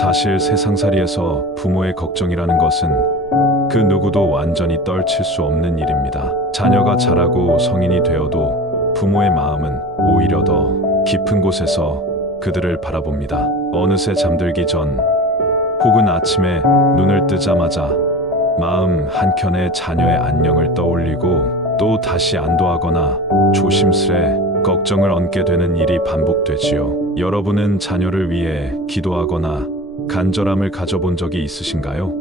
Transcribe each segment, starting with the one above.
사실 세상살이에서 부모의 걱정이라는 것은 그 누구도 완전히 떨칠 수 없는 일입니다. 자녀가 자라고 성인이 되어도 부모의 마음은 오히려 더 깊은 곳에서 그들을 바라봅니다. 어느새 잠들기 전 혹은 아침에 눈을 뜨자마자 마음 한켠에 자녀의 안녕을 떠올리고 또 다시 안도하거나 조심스레 걱정을 얹게 되는 일이 반복되지요. 여러분은 자녀를 위해 기도하거나 간절함을 가져본 적이 있으신가요?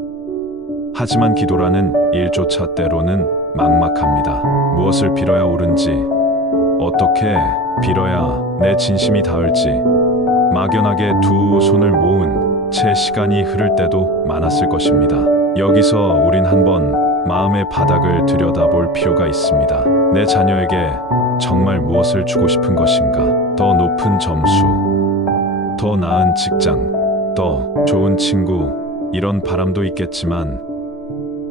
하지만 기도라는 일조차 때로는 막막합니다. 무엇을 빌어야 옳은지, 어떻게 빌어야 내 진심이 닿을지, 막연하게 두 손을 모은 채 시간이 흐를 때도 많았을 것입니다. 여기서 우린 한번 마음의 바닥을 들여다볼 필요가 있습니다. 내 자녀에게 정말 무엇을 주고 싶은 것인가? 더 높은 점수, 더 나은 직장, 더 좋은 친구, 이런 바람도 있겠지만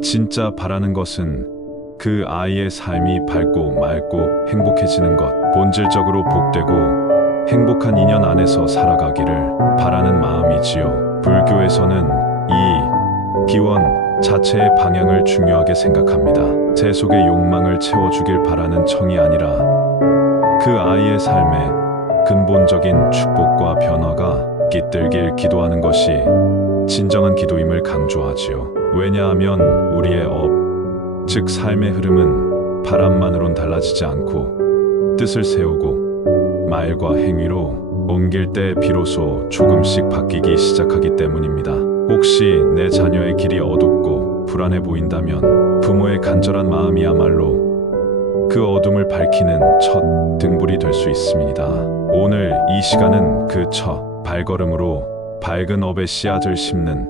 진짜 바라는 것은 그 아이의 삶이 밝고 맑고 행복해지는 것, 본질적으로 복되고 행복한 인연 안에서 살아가기를 바라는 마음이지요. 불교에서는 이 기원 자체의 방향을 중요하게 생각합니다. 제 속의 욕망을 채워주길 바라는 청이 아니라 그 아이의 삶에 근본적인 축복과 변화가 깃들길 기도하는 것이 진정한 기도임을 강조하지요. 왜냐하면 우리의 즉 삶의 흐름은 바람만으론 달라지지 않고 뜻을 세우고 말과 행위로 옮길 때 비로소 조금씩 바뀌기 시작하기 때문입니다. 혹시 내 자녀의 길이 어둡고 불안해 보인다면 부모의 간절한 마음이야말로 그 어둠을 밝히는 첫 등불이 될 수 있습니다. 오늘 이 시간은 그 첫 발걸음으로 밝은 업의 씨앗을 심는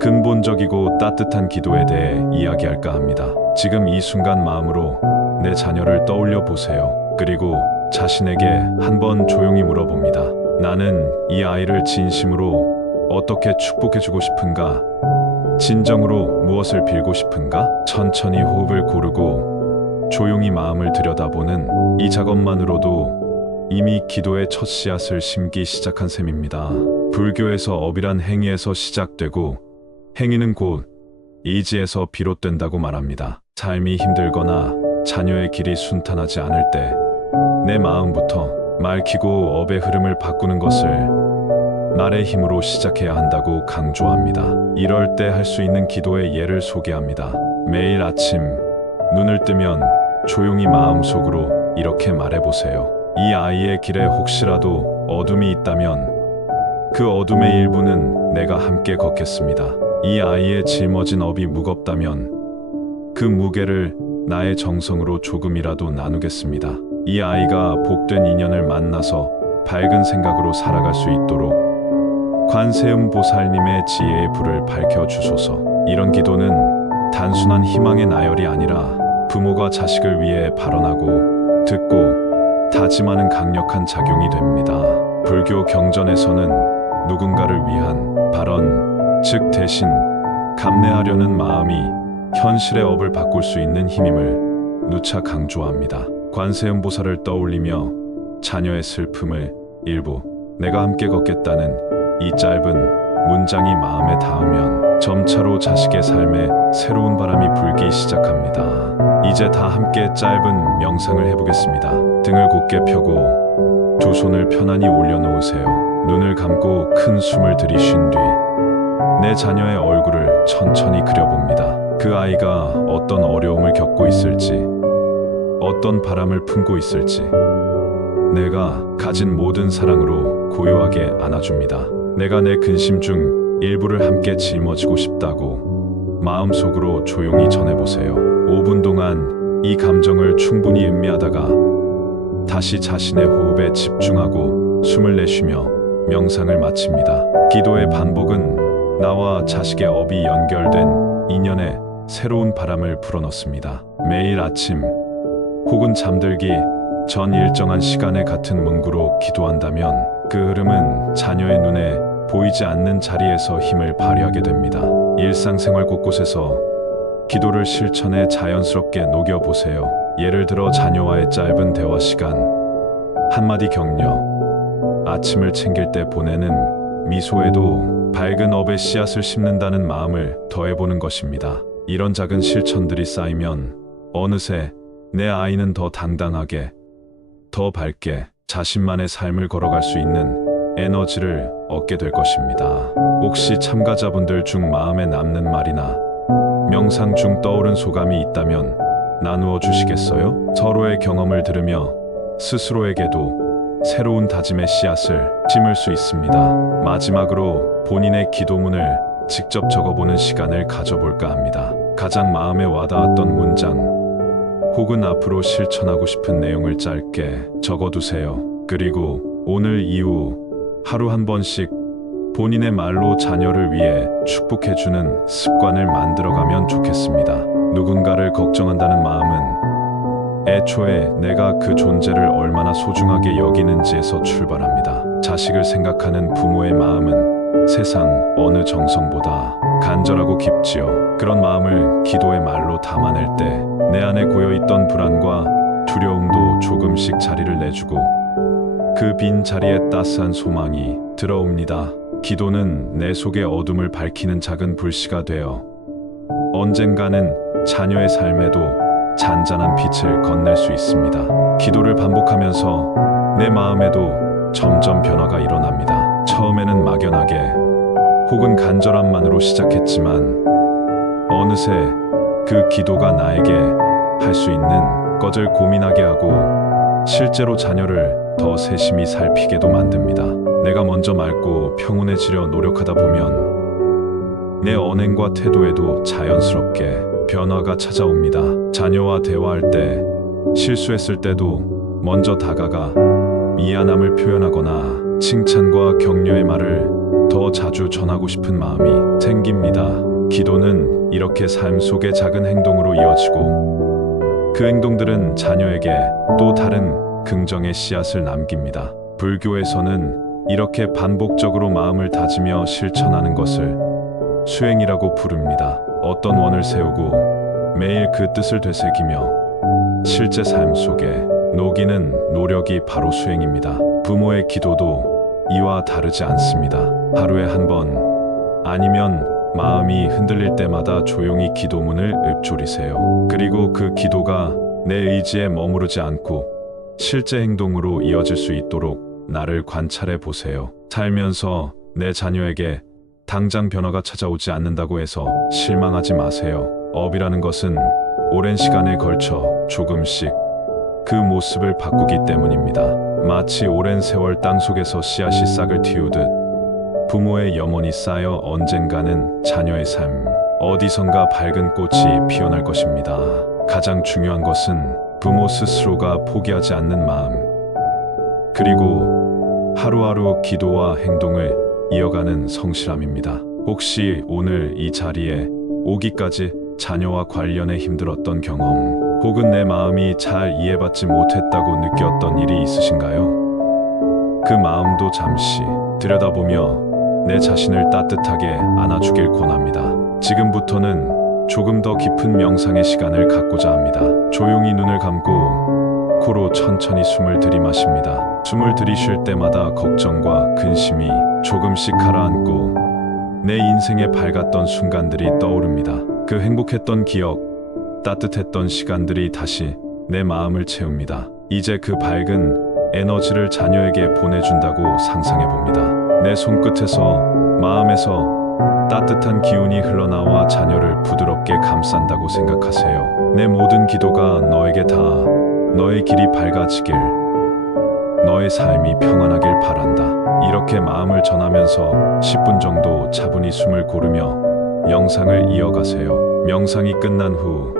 근본적이고 따뜻한 기도에 대해 이야기할까 합니다. 지금 이 순간 마음으로 내 자녀를 떠올려 보세요. 그리고 자신에게 한번 조용히 물어봅니다. 나는 이 아이를 진심으로 어떻게 축복해주고 싶은가? 진정으로 무엇을 빌고 싶은가? 천천히 호흡을 고르고 조용히 마음을 들여다보는 이 작업만으로도 이미 기도의 첫 씨앗을 심기 시작한 셈입니다. 불교에서 업이란 행위에서 시작되고 행위는 곧 의지에서 비롯된다고 말합니다. 삶이 힘들거나 자녀의 길이 순탄하지 않을 때 내 마음부터 맑히고 업의 흐름을 바꾸는 것을 말의 힘으로 시작해야 한다고 강조합니다. 이럴 때 할 수 있는 기도의 예를 소개합니다. 매일 아침 눈을 뜨면 조용히 마음속으로 이렇게 말해보세요. 이 아이의 길에 혹시라도 어둠이 있다면 그 어둠의 일부는 내가 함께 걷겠습니다. 이 아이의 짊어진 업이 무겁다면 그 무게를 나의 정성으로 조금이라도 나누겠습니다. 이 아이가 복된 인연을 만나서 밝은 생각으로 살아갈 수 있도록 관세음 보살님의 지혜의 불을 밝혀주소서. 이런 기도는 단순한 희망의 나열이 아니라 부모가 자식을 위해 발언하고 듣고 다짐하는 강력한 작용이 됩니다. 불교 경전에서는 누군가를 위한 발언, 즉 대신 감내하려는 마음이 현실의 업을 바꿀 수 있는 힘임을 누차 강조합니다. 관세음보살을 떠올리며 자녀의 슬픔을 일부 내가 함께 걷겠다는 이 짧은 문장이 마음에 닿으면 점차로 자식의 삶에 새로운 바람이 불기 시작합니다. 이제 다 함께 짧은 명상을 해보겠습니다. 등을 곧게 펴고 두 손을 편안히 올려놓으세요. 눈을 감고 큰 숨을 들이쉰 뒤 내 자녀의 얼굴을 천천히 그려봅니다. 그 아이가 어떤 어려움을 겪고 있을지, 어떤 바람을 품고 있을지 내가 가진 모든 사랑으로 고요하게 안아줍니다. 내가 내 근심 중 일부를 함께 짊어지고 싶다고 마음속으로 조용히 전해보세요. 5분 동안 이 감정을 충분히 음미하다가 다시 자신의 호흡에 집중하고 숨을 내쉬며 명상을 마칩니다. 기도의 반복은 나와 자식의 업이 연결된 인연에 새로운 바람을 불어넣습니다. 매일 아침 혹은 잠들기 전 일정한 시간에 같은 문구로 기도한다면 그 흐름은 자녀의 눈에 보이지 않는 자리에서 힘을 발휘하게 됩니다. 일상생활 곳곳에서 기도를 실천해 자연스럽게 녹여보세요. 예를 들어 자녀와의 짧은 대화 시간, 한마디 격려, 아침을 챙길 때 보내는 미소에도 밝은 업의 씨앗을 심는다는 마음을 더해보는 것입니다. 이런 작은 실천들이 쌓이면 어느새 내 아이는 더 당당하게, 더 밝게 자신만의 삶을 걸어갈 수 있는 에너지를 얻게 될 것입니다. 혹시 참가자분들 중 마음에 남는 말이나 명상 중 떠오른 소감이 있다면 나누어 주시겠어요? 서로의 경험을 들으며 스스로에게도 새로운 다짐의 씨앗을 심을 수 있습니다. 마지막으로 본인의 기도문을 직접 적어보는 시간을 가져볼까 합니다. 가장 마음에 와닿았던 문장 혹은 앞으로 실천하고 싶은 내용을 짧게 적어두세요. 그리고 오늘 이후 하루 한 번씩 본인의 말로 자녀를 위해 축복해주는 습관을 만들어가면 좋겠습니다. 누군가를 걱정한다는 마음은 애초에 내가 그 존재를 얼마나 소중하게 여기는지에서 출발합니다. 자식을 생각하는 부모의 마음은 세상 어느 정성보다 간절하고 깊지요. 그런 마음을 기도의 말로 담아낼 때 내 안에 고여있던 불안과 두려움도 조금씩 자리를 내주고 그 빈 자리에 따스한 소망이 들어옵니다. 기도는 내 속의 어둠을 밝히는 작은 불씨가 되어 언젠가는 자녀의 삶에도 잔잔한 빛을 건넬 수 있습니다. 기도를 반복하면서 내 마음에도 점점 변화가 일어납니다. 처음에는 막연하게 혹은 간절함만으로 시작했지만 어느새 그 기도가 나에게 할 수 있는 것을 고민하게 하고 실제로 자녀를 더 세심히 살피게도 만듭니다. 내가 먼저 맑고 평온해지려 노력하다 보면 내 언행과 태도에도 자연스럽게 변화가 찾아옵니다. 자녀와 대화할 때, 실수했을 때도 먼저 다가가 미안함을 표현하거나 칭찬과 격려의 말을 더 자주 전하고 싶은 마음이 생깁니다. 기도는 이렇게 삶 속의 작은 행동으로 이어지고 그 행동들은 자녀에게 또 다른 긍정의 씨앗을 남깁니다. 불교에서는 이렇게 반복적으로 마음을 다지며 실천하는 것을 수행이라고 부릅니다. 어떤 원을 세우고 매일 그 뜻을 되새기며 실제 삶 속에 녹이는 노력이 바로 수행입니다. 부모의 기도도 이와 다르지 않습니다. 하루에 한 번 아니면 마음이 흔들릴 때마다 조용히 기도문을 읊조리세요. 그리고 그 기도가 내 의지에 머무르지 않고 실제 행동으로 이어질 수 있도록 나를 관찰해 보세요. 살면서 내 자녀에게 당장 변화가 찾아오지 않는다고 해서 실망하지 마세요. 업이라는 것은 오랜 시간에 걸쳐 조금씩 그 모습을 바꾸기 때문입니다. 마치 오랜 세월 땅속에서 씨앗이 싹을 틔우듯 부모의 염원이 쌓여 언젠가는 자녀의 삶 어디선가 밝은 꽃이 피어날 것입니다. 가장 중요한 것은 부모 스스로가 포기하지 않는 마음, 그리고 하루하루 기도와 행동을 이어가는 성실함입니다. 혹시 오늘 이 자리에 오기까지 자녀와 관련해 힘들었던 경험, 혹은 내 마음이 잘 이해받지 못했다고 느꼈던 일이 있으신가요? 그 마음도 잠시 들여다보며 내 자신을 따뜻하게 안아주길 권합니다. 지금부터는 조금 더 깊은 명상의 시간을 갖고자 합니다. 조용히 눈을 감고 코로 천천히 숨을 들이마십니다. 숨을 들이쉴 때마다 걱정과 근심이 조금씩 가라앉고 내 인생에 밝았던 순간들이 떠오릅니다. 그 행복했던 기억, 따뜻했던 시간들이 다시 내 마음을 채웁니다. 이제 그 밝은 에너지를 자녀에게 보내준다고 상상해봅니다. 내 손끝에서, 마음에서 따뜻한 기운이 흘러나와 자녀를 부드럽게 감싼다고 생각하세요. 내 모든 기도가 너에게 다 너의 길이 밝아지길, 너의 삶이 평안하길 바란다. 이렇게 마음을 전하면서 10분 정도 차분히 숨을 고르며 명상을 이어가세요. 명상이 끝난 후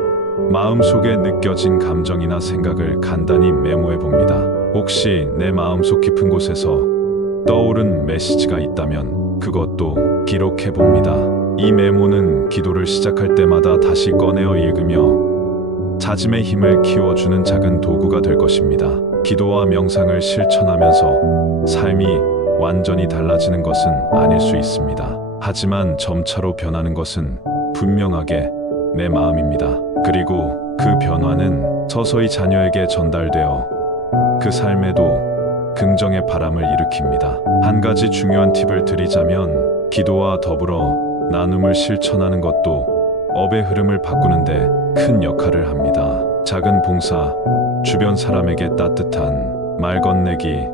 마음속에 느껴진 감정이나 생각을 간단히 메모해 봅니다. 혹시 내 마음속 깊은 곳에서 떠오른 메시지가 있다면 그것도 기록해 봅니다. 이 메모는 기도를 시작할 때마다 다시 꺼내어 읽으며 자짐의 힘을 키워주는 작은 도구가 될 것입니다. 기도와 명상을 실천하면서 삶이 완전히 달라지는 것은 아닐 수 있습니다. 하지만 점차로 변하는 것은 분명하게 내 마음입니다. 그리고 그 변화는 서서히 자녀에게 전달되어 그 삶에도 긍정의 바람을 일으킵니다. 한 가지 중요한 팁을 드리자면 기도와 더불어 나눔을 실천하는 것도 업의 흐름을 바꾸는데 큰 역할을 합니다. 작은 봉사, 주변 사람에게 따뜻한 말 건네기,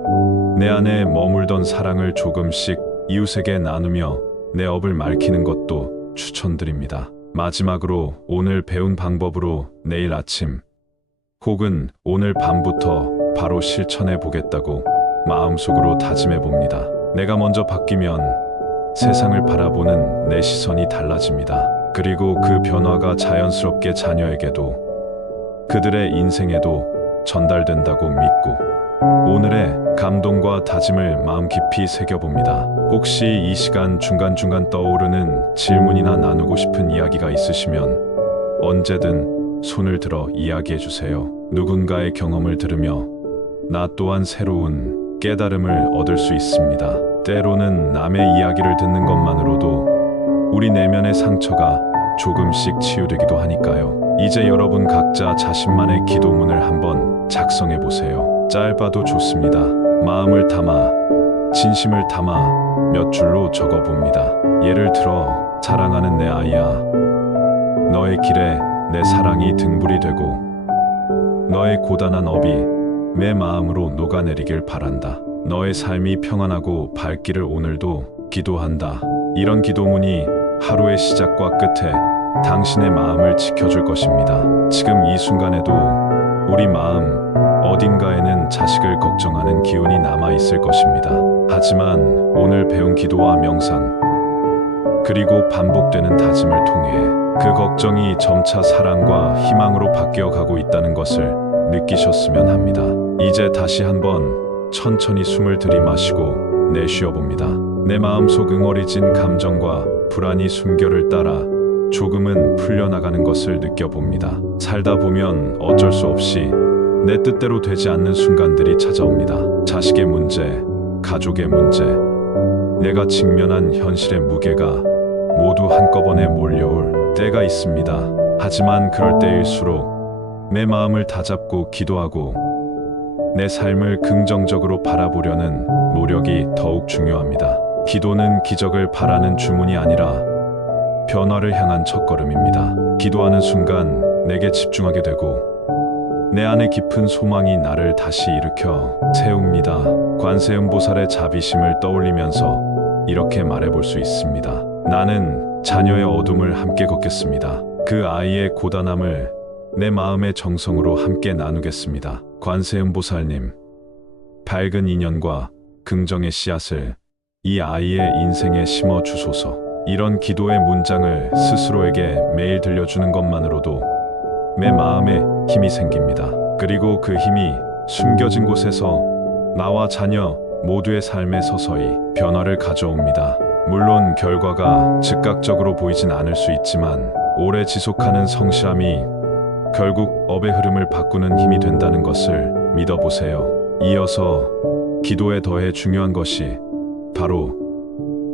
내 안에 머물던 사랑을 조금씩 이웃에게 나누며 내 업을 밝히는 것도 추천드립니다. 마지막으로 오늘 배운 방법으로 내일 아침 혹은 오늘 밤부터 바로 실천해 보겠다고 마음속으로 다짐해 봅니다. 내가 먼저 바뀌면 세상을 바라보는 내 시선이 달라집니다. 그리고 그 변화가 자연스럽게 자녀에게도 그들의 인생에도 전달된다고 믿고 오늘의 감동과 다짐을 마음 깊이 새겨봅니다. 혹시 이 시간 중간중간 떠오르는 질문이나 나누고 싶은 이야기가 있으시면 언제든 손을 들어 이야기해 주세요. 누군가의 경험을 들으며 나 또한 새로운 깨달음을 얻을 수 있습니다. 때로는 남의 이야기를 듣는 것만으로도 우리 내면의 상처가 조금씩 치유되기도 하니까요. 이제 여러분 각자 자신만의 기도문을 한번 작성해 보세요. 짧아도 좋습니다. 마음을 담아, 진심을 담아 몇 줄로 적어봅니다. 예를 들어, 사랑하는 내 아이야, 너의 길에 내 사랑이 등불이 되고 너의 고단한 업이 내 마음으로 녹아내리길 바란다. 너의 삶이 평안하고 밝기를 오늘도 기도한다. 이런 기도문이 하루의 시작과 끝에 당신의 마음을 지켜줄 것입니다. 지금 이 순간에도 우리 마음 어딘가에는 자식을 걱정하는 기운이 남아있을 것입니다. 하지만 오늘 배운 기도와 명상 그리고 반복되는 다짐을 통해 그 걱정이 점차 사랑과 희망으로 바뀌어가고 있다는 것을 느끼셨으면 합니다. 이제 다시 한번 천천히 숨을 들이마시고 내쉬어봅니다. 내 마음속 응어리진 감정과 불안이 숨결을 따라 조금은 풀려나가는 것을 느껴봅니다. 살다 보면 어쩔 수 없이 내 뜻대로 되지 않는 순간들이 찾아옵니다. 자식의 문제, 가족의 문제, 내가 직면한 현실의 무게가 모두 한꺼번에 몰려올 때가 있습니다. 하지만 그럴 때일수록 내 마음을 다잡고 기도하고 내 삶을 긍정적으로 바라보려는 노력이 더욱 중요합니다. 기도는 기적을 바라는 주문이 아니라 변화를 향한 첫걸음입니다. 기도하는 순간 내게 집중하게 되고 내 안에 깊은 소망이 나를 다시 일으켜 세웁니다. 관세음보살의 자비심을 떠올리면서 이렇게 말해볼 수 있습니다. 나는 자녀의 어둠을 함께 걷겠습니다. 그 아이의 고단함을 내 마음의 정성으로 함께 나누겠습니다. 관세음보살님, 밝은 인연과 긍정의 씨앗을 이 아이의 인생에 심어 주소서. 이런 기도의 문장을 스스로에게 매일 들려주는 것만으로도 내 마음에 힘이 생깁니다. 그리고 그 힘이 숨겨진 곳에서 나와 자녀 모두의 삶에 서서히 변화를 가져옵니다. 물론 결과가 즉각적으로 보이진 않을 수 있지만 오래 지속하는 성실함이 결국 업의 흐름을 바꾸는 힘이 된다는 것을 믿어보세요. 이어서 기도에 더해 중요한 것이 바로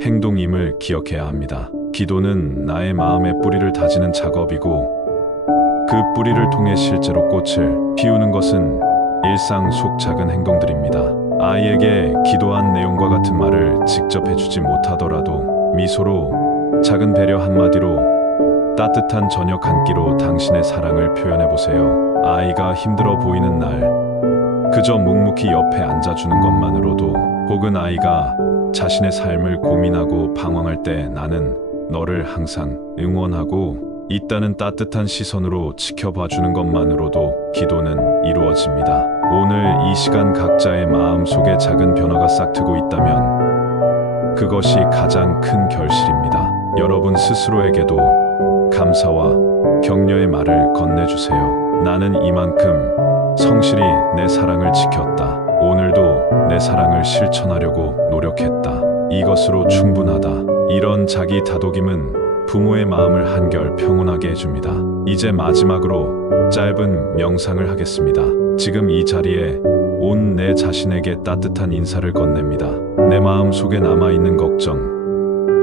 행동임을 기억해야 합니다. 기도는 나의 마음의 뿌리를 다지는 작업이고 그 뿌리를 통해 실제로 꽃을 피우는 것은 일상 속 작은 행동들입니다. 아이에게 기도한 내용과 같은 말을 직접 해주지 못하더라도 미소로, 작은 배려 한마디로, 따뜻한 저녁 한 끼로 당신의 사랑을 표현해보세요. 아이가 힘들어 보이는 날 그저 묵묵히 옆에 앉아주는 것만으로도, 혹은 아이가 자신의 삶을 고민하고 방황할 때 나는 너를 항상 응원하고 있다는 따뜻한 시선으로 지켜봐주는 것만으로도 기도는 이루어집니다. 오늘 이 시간 각자의 마음 속에 작은 변화가 싹트고 있다면 그것이 가장 큰 결실입니다. 여러분 스스로에게도 감사와 격려의 말을 건네주세요. 나는 이만큼 성실히 내 사랑을 지켰다. 오늘도 내 사랑을 실천하려고 노력했다. 이것으로 충분하다. 이런 자기 다독임은 부모의 마음을 한결 평온하게 해줍니다. 이제 마지막으로 짧은 명상을 하겠습니다. 지금 이 자리에 온 내 자신에게 따뜻한 인사를 건넵니다. 내 마음 속에 남아있는 걱정,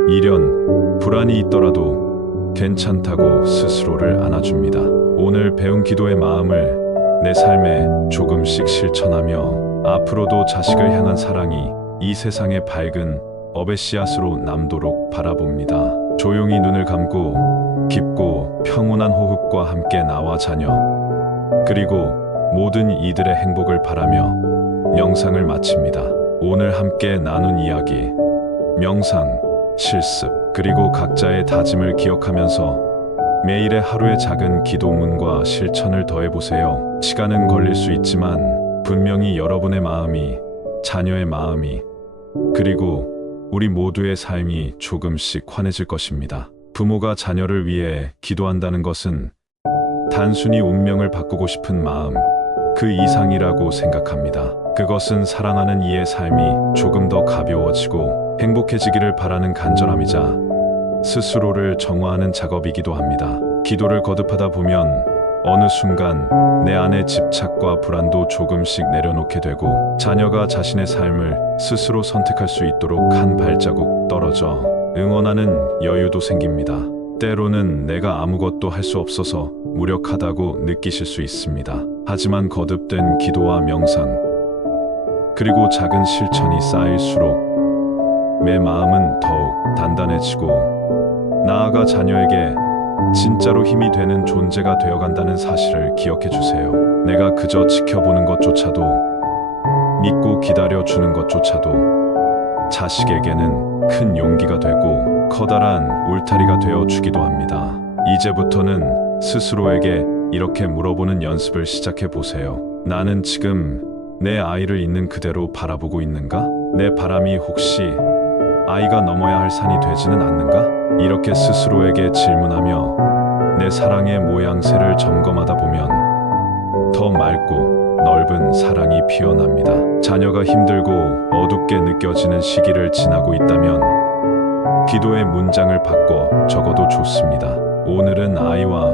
미련, 불안이 있더라도 괜찮다고 스스로를 안아줍니다. 오늘 배운 기도의 마음을 내 삶에 조금씩 실천하며 앞으로도 자식을 향한 사랑이 이 세상에 밝은 업의 씨앗으로 남도록 바라봅니다. 조용히 눈을 감고 깊고 평온한 호흡과 함께 나와 자녀 그리고 모든 이들의 행복을 바라며 명상을 마칩니다. 오늘 함께 나눈 이야기, 명상, 실습, 그리고 각자의 다짐을 기억하면서 매일의 하루의 작은 기도문과 실천을 더해보세요. 시간은 걸릴 수 있지만 분명히 여러분의 마음이, 자녀의 마음이, 그리고 우리 모두의 삶이 조금씩 환해질 것입니다. 부모가 자녀를 위해 기도한다는 것은 단순히 운명을 바꾸고 싶은 마음, 그 이상이라고 생각합니다. 그것은 사랑하는 이의 삶이 조금 더 가벼워지고 행복해지기를 바라는 간절함이자 스스로를 정화하는 작업이기도 합니다. 기도를 거듭하다 보면 어느 순간 내 안의 집착과 불안도 조금씩 내려놓게 되고 자녀가 자신의 삶을 스스로 선택할 수 있도록 한 발자국 떨어져 응원하는 여유도 생깁니다. 때로는 내가 아무것도 할 수 없어서 무력하다고 느끼실 수 있습니다. 하지만 거듭된 기도와 명상, 그리고 작은 실천이 쌓일수록 내 마음은 더욱 단단해지고 나아가 자녀에게 진짜로 힘이 되는 존재가 되어간다는 사실을 기억해 주세요. 내가 그저 지켜보는 것조차도, 믿고 기다려주는 것조차도 자식에게는 큰 용기가 되고 커다란 울타리가 되어 주기도 합니다. 이제부터는 스스로에게 이렇게 물어보는 연습을 시작해 보세요. 나는 지금 내 아이를 있는 그대로 바라보고 있는가? 내 바람이 혹시 아이가 넘어야 할 산이 되지는 않는가? 이렇게 스스로에게 질문하며 내 사랑의 모양새를 점검하다 보면 더 맑고 넓은 사랑이 피어납니다. 자녀가 힘들고 어둡게 느껴지는 시기를 지나고 있다면 기도의 문장을 바꿔 적어도 좋습니다. 오늘은 아이와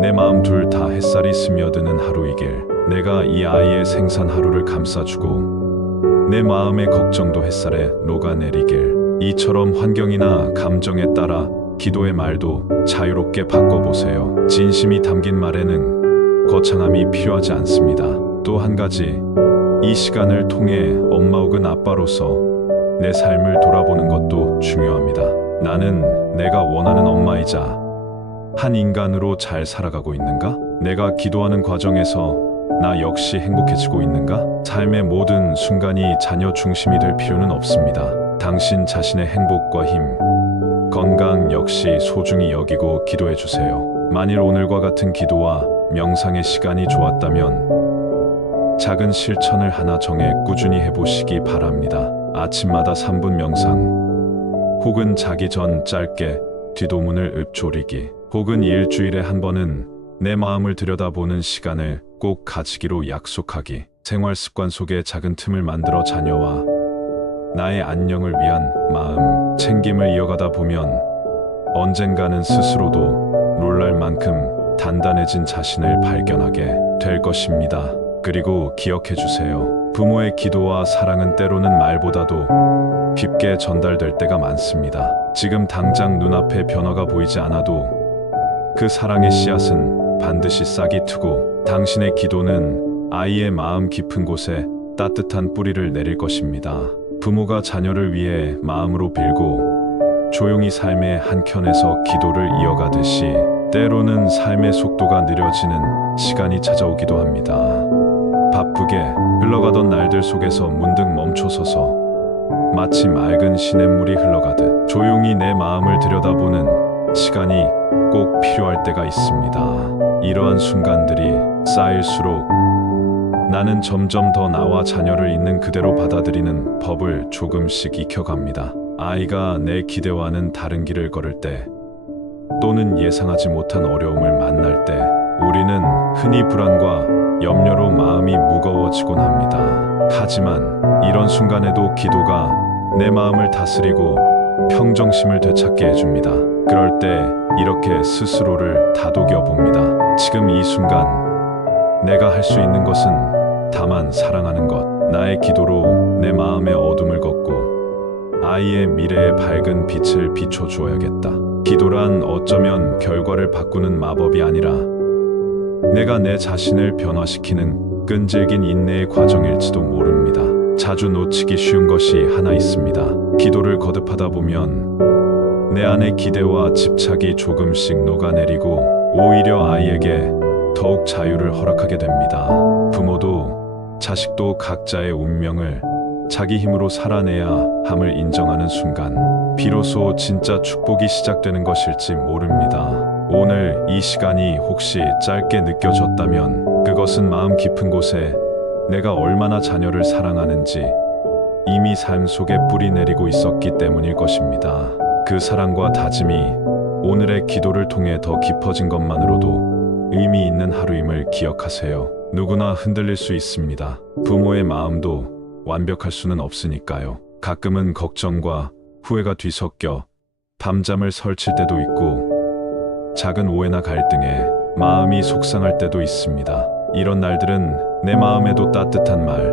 내 마음 둘 다 햇살이 스며드는 하루이길. 내가 이 아이의 생산 하루를 감싸주고 내 마음의 걱정도 햇살에 녹아내리길. 이처럼 환경이나 감정에 따라 기도의 말도 자유롭게 바꿔보세요. 진심이 담긴 말에는 거창함이 필요하지 않습니다. 또 한 가지, 이 시간을 통해 엄마 혹은 아빠로서 내 삶을 돌아보는 것도 중요합니다. 나는 내가 원하는 엄마이자 한 인간으로 잘 살아가고 있는가? 내가 기도하는 과정에서 나 역시 행복해지고 있는가? 삶의 모든 순간이 자녀 중심이 될 필요는 없습니다. 당신 자신의 행복과 힘, 건강 역시 소중히 여기고 기도해 주세요. 만일 오늘과 같은 기도와 명상의 시간이 좋았다면 작은 실천을 하나 정해 꾸준히 해보시기 바랍니다. 아침마다 3분 명상, 혹은 자기 전 짧게 뒤도문을 읊조리기, 혹은 일주일에 한 번은 내 마음을 들여다보는 시간을 꼭 가지기로 약속하기. 생활 습관 속에 작은 틈을 만들어 자녀와 나의 안녕을 위한 마음 챙김을 이어가다 보면 언젠가는 스스로도 놀랄 만큼 단단해진 자신을 발견하게 될 것입니다. 그리고 기억해 주세요. 부모의 기도와 사랑은 때로는 말보다도 깊게 전달될 때가 많습니다. 지금 당장 눈앞에 변화가 보이지 않아도 그 사랑의 씨앗은 반드시 싹이 트고 당신의 기도는 아이의 마음 깊은 곳에 따뜻한 뿌리를 내릴 것입니다. 부모가 자녀를 위해 마음으로 빌고 조용히 삶의 한켠에서 기도를 이어가듯이 때로는 삶의 속도가 느려지는 시간이 찾아오기도 합니다. 바쁘게 흘러가던 날들 속에서 문득 멈춰서서 마치 맑은 시냇물이 흘러가듯 조용히 내 마음을 들여다보는 시간이 꼭 필요할 때가 있습니다. 이러한 순간들이 쌓일수록 나는 점점 더 나와 자녀를 있는 그대로 받아들이는 법을 조금씩 익혀갑니다. 아이가 내 기대와는 다른 길을 걸을 때, 또는 예상하지 못한 어려움을 만날 때, 우리는 흔히 불안과 염려로 마음이 무거워지곤 합니다. 하지만 이런 순간에도 기도가 내 마음을 다스리고 평정심을 되찾게 해줍니다. 그럴 때 이렇게 스스로를 다독여 봅니다. 지금 이 순간 내가 할 수 있는 것은 다만 사랑하는 것. 나의 기도로 내 마음의 어둠을 걷고 아이의 미래의 밝은 빛을 비춰주어야겠다. 기도란 어쩌면 결과를 바꾸는 마법이 아니라 내가 내 자신을 변화시키는 끈질긴 인내의 과정일지도 모릅니다. 자주 놓치기 쉬운 것이 하나 있습니다. 기도를 거듭하다 보면 내 안의 기대와 집착이 조금씩 녹아내리고 오히려 아이에게 더욱 자유를 허락하게 됩니다. 부모도 자식도 각자의 운명을 자기 힘으로 살아내야 함을 인정하는 순간 비로소 진짜 축복이 시작되는 것일지 모릅니다. 오늘 이 시간이 혹시 짧게 느껴졌다면 그것은 마음 깊은 곳에 내가 얼마나 자녀를 사랑하는지 이미 삶 속에 뿌리 내리고 있었기 때문일 것입니다. 그 사랑과 다짐이 오늘의 기도를 통해 더 깊어진 것만으로도 의미 있는 하루임을 기억하세요. 누구나 흔들릴 수 있습니다. 부모의 마음도 완벽할 수는 없으니까요. 가끔은 걱정과 후회가 뒤섞여 밤잠을 설칠 때도 있고 작은 오해나 갈등에 마음이 속상할 때도 있습니다. 이런 날들은 내 마음에도 따뜻한 말,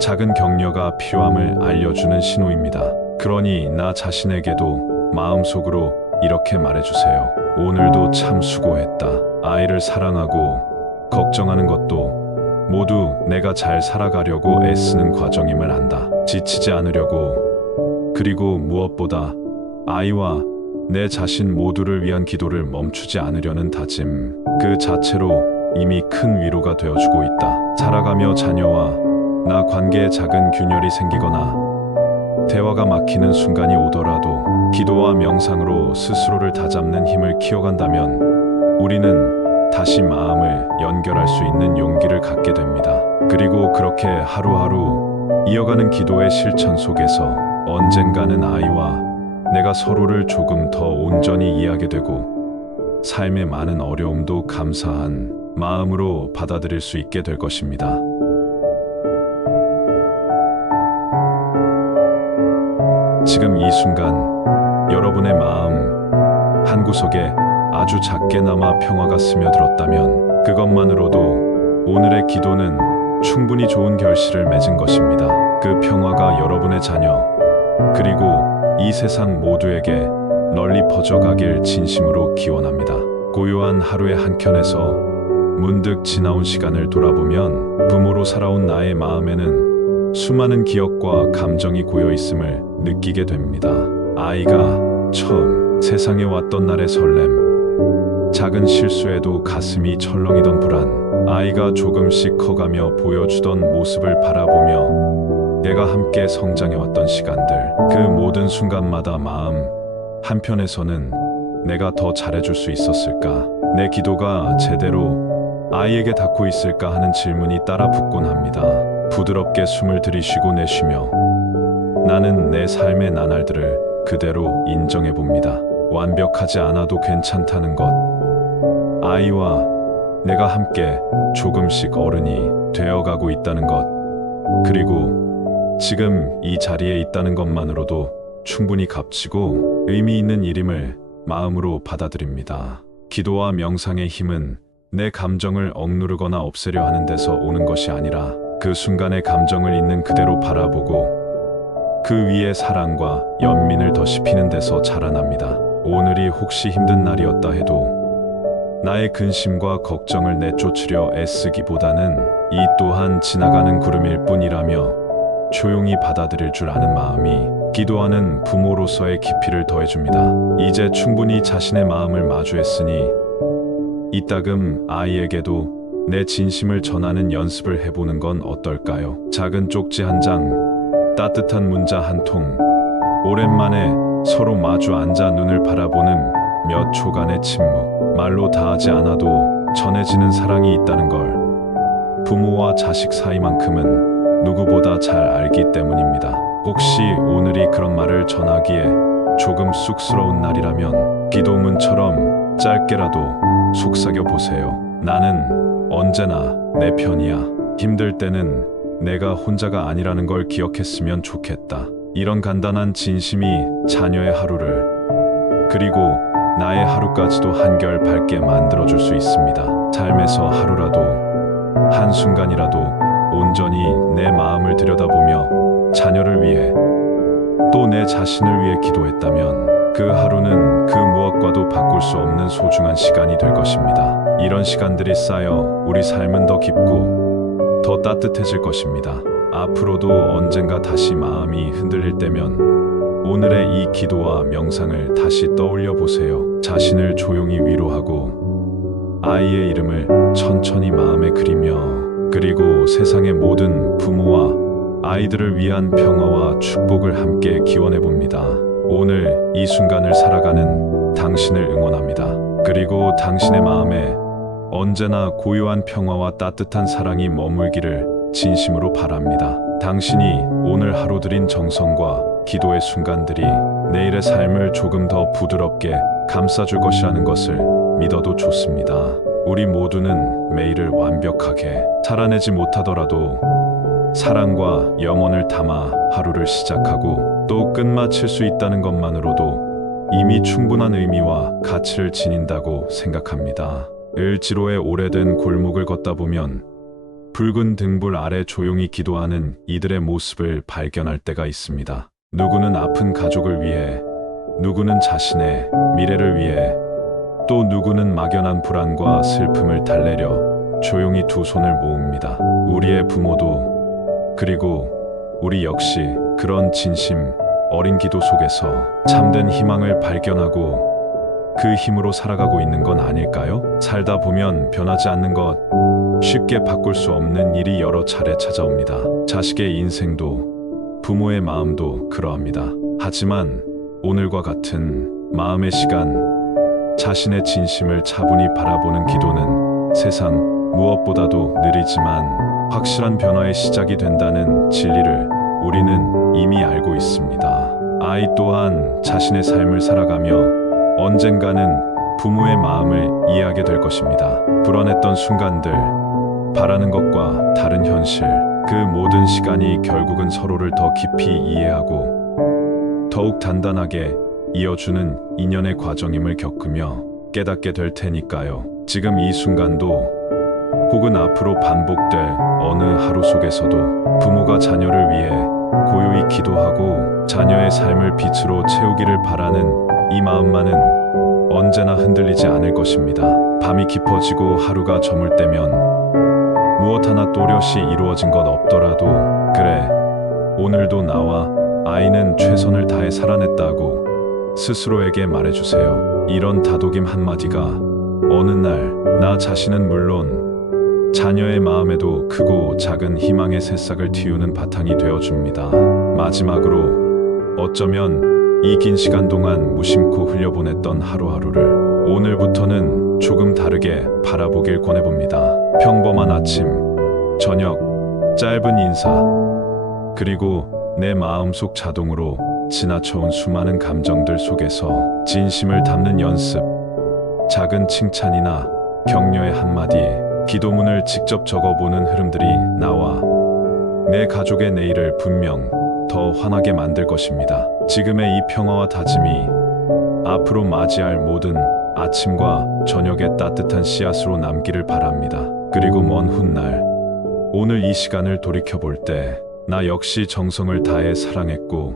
작은 격려가 필요함을 알려주는 신호입니다. 그러니 나 자신에게도 마음속으로 이렇게 말해주세요. 오늘도 참 수고했다. 아이를 사랑하고 걱정하는 것도 모두 내가 잘 살아가려고 애쓰는 과정임을 안다. 지치지 않으려고, 그리고 무엇보다 아이와 내 자신 모두를 위한 기도를 멈추지 않으려는 다짐, 그 자체로 이미 큰 위로가 되어주고 있다. 살아가며 자녀와 나 관계에 작은 균열이 생기거나 대화가 막히는 순간이 오더라도 기도와 명상으로 스스로를 다잡는 힘을 키워간다면 우리는 다시 마음을 연결할 수 있는 용기를 갖게 됩니다. 그리고 그렇게 하루하루 이어가는 기도의 실천 속에서 언젠가는 아이와 내가 서로를 조금 더 온전히 이해하게 되고 삶의 많은 어려움도 감사한 마음으로 받아들일 수 있게 될 것입니다. 지금 이 순간 여러분의 마음 한구석에 아주 작게나마 평화가 스며들었다면 그것만으로도 오늘의 기도는 충분히 좋은 결실을 맺은 것입니다. 그 평화가 여러분의 자녀 그리고 이 세상 모두에게 널리 퍼져가길 진심으로 기원합니다. 고요한 하루의 한켠에서 문득 지나온 시간을 돌아보면 부모로 살아온 나의 마음에는 수많은 기억과 감정이 고여 있음을 느끼게 됩니다. 아이가 처음 세상에 왔던 날의 설렘, 작은 실수에도 가슴이 철렁이던 불안, 아이가 조금씩 커가며 보여주던 모습을 바라보며 내가 함께 성장해왔던 시간들, 그 모든 순간마다 마음 한편에서는 내가 더 잘해줄 수 있었을까? 내 기도가 제대로 아이에게 닿고 있을까 하는 질문이 따라 붙곤 합니다. 부드럽게 숨을 들이쉬고 내쉬며 나는 내 삶의 나날들을 그대로 인정해 봅니다. 완벽하지 않아도 괜찮다는 것, 아이와 내가 함께 조금씩 어른이 되어가고 있다는 것, 그리고 지금 이 자리에 있다는 것만으로도 충분히 값지고 의미 있는 일임을 마음으로 받아들입니다. 기도와 명상의 힘은 내 감정을 억누르거나 없애려 하는 데서 오는 것이 아니라 그 순간의 감정을 있는 그대로 바라보고 그 위에 사랑과 연민을 더 씹히는 데서 자라납니다. 오늘이 혹시 힘든 날이었다 해도 나의 근심과 걱정을 내쫓으려 애쓰기보다는 이 또한 지나가는 구름일 뿐이라며 조용히 받아들일 줄 아는 마음이 기도하는 부모로서의 깊이를 더해줍니다. 이제 충분히 자신의 마음을 마주했으니 이따금 아이에게도 내 진심을 전하는 연습을 해보는 건 어떨까요? 작은 쪽지 한 장, 따뜻한 문자 한 통, 오랜만에 서로 마주 앉아 눈을 바라보는 몇 초간의 침묵, 말로 다하지 않아도 전해지는 사랑이 있다는 걸 부모와 자식 사이만큼은 누구보다 잘 알기 때문입니다. 혹시 오늘이 그런 말을 전하기에 조금 쑥스러운 날이라면 기도문처럼 짧게라도 속삭여 보세요. 나는 언제나 내 편이야. 힘들 때는 내가 혼자가 아니라는 걸 기억했으면 좋겠다. 이런 간단한 진심이 자녀의 하루를 그리고 나의 하루까지도 한결 밝게 만들어줄 수 있습니다. 삶에서 하루라도 한순간이라도 온전히 내 마음을 들여다보며 자녀를 위해 또 내 자신을 위해 기도했다면 그 하루는 그 무엇과도 바꿀 수 없는 소중한 시간이 될 것입니다. 이런 시간들이 쌓여 우리 삶은 더 깊고 더 따뜻해질 것입니다. 앞으로도 언젠가 다시 마음이 흔들릴 때면 오늘의 이 기도와 명상을 다시 떠올려 보세요. 자신을 조용히 위로하고 아이의 이름을 천천히 마음에 그리며, 그리고 세상의 모든 부모와 아이들을 위한 평화와 축복을 함께 기원해 봅니다. 오늘 이 순간을 살아가는 당신을 응원합니다. 그리고 당신의 마음에 언제나 고요한 평화와 따뜻한 사랑이 머물기를 진심으로 바랍니다. 당신이 오늘 하루 들인 정성과 기도의 순간들이 내일의 삶을 조금 더 부드럽게 감싸줄 것이라는 것을 믿어도 좋습니다. 우리 모두는 매일을 완벽하게 살아내지 못하더라도 사랑과 영혼을 담아 하루를 시작하고 또 끝마칠 수 있다는 것만으로도 이미 충분한 의미와 가치를 지닌다고 생각합니다. 을지로의 오래된 골목을 걷다 보면 붉은 등불 아래 조용히 기도하는 이들의 모습을 발견할 때가 있습니다. 누구는 아픈 가족을 위해, 누구는 자신의 미래를 위해, 또 누구는 막연한 불안과 슬픔을 달래려 조용히 두 손을 모읍니다. 우리의 부모도, 그리고 우리 역시 그런 진심 어린 기도 속에서 참된 희망을 발견하고 그 힘으로 살아가고 있는 건 아닐까요? 살다 보면 변하지 않는 것, 쉽게 바꿀 수 없는 일이 여러 차례 찾아옵니다. 자식의 인생도 부모의 마음도 그러합니다. 하지만 오늘과 같은 마음의 시간, 자신의 진심을 차분히 바라보는 기도는 세상 무엇보다도 느리지만 확실한 변화의 시작이 된다는 진리를 우리는 이미 알고 있습니다. 아이 또한 자신의 삶을 살아가며 언젠가는 부모의 마음을 이해하게 될 것입니다. 불안했던 순간들, 바라는 것과 다른 현실, 그 모든 시간이 결국은 서로를 더 깊이 이해하고 더욱 단단하게 이어주는 인연의 과정임을 겪으며 깨닫게 될 테니까요. 지금 이 순간도 혹은 앞으로 반복될 어느 하루 속에서도 부모가 자녀를 위해 고요히 기도하고 자녀의 삶을 빛으로 채우기를 바라는 이 마음만은 언제나 흔들리지 않을 것입니다. 밤이 깊어지고 하루가 저물 때면 무엇 하나 또렷이 이루어진 것 없더라도 그래, 오늘도 나와 아이는 최선을 다해 살아냈다고 스스로에게 말해주세요. 이런 다독임 한마디가 어느 날 나 자신은 물론 자녀의 마음에도 크고 작은 희망의 새싹을 틔우는 바탕이 되어줍니다. 마지막으로 어쩌면 이 긴 시간 동안 무심코 흘려보냈던 하루하루를 오늘부터는 조금 다르게 바라보길 권해봅니다. 평범한 아침, 저녁, 짧은 인사, 그리고 내 마음속 자동으로 지나쳐온 수많은 감정들 속에서 진심을 담는 연습, 작은 칭찬이나 격려의 한마디, 기도문을 직접 적어보는 흐름들이 나와 내 가족의 내일을 분명 더 환하게 만들 것입니다. 지금의 이 평화와 다짐이 앞으로 맞이할 모든 아침과 저녁의 따뜻한 씨앗으로 남기를 바랍니다. 그리고 먼 훗날 오늘 이 시간을 돌이켜볼 때 나 역시 정성을 다해 사랑했고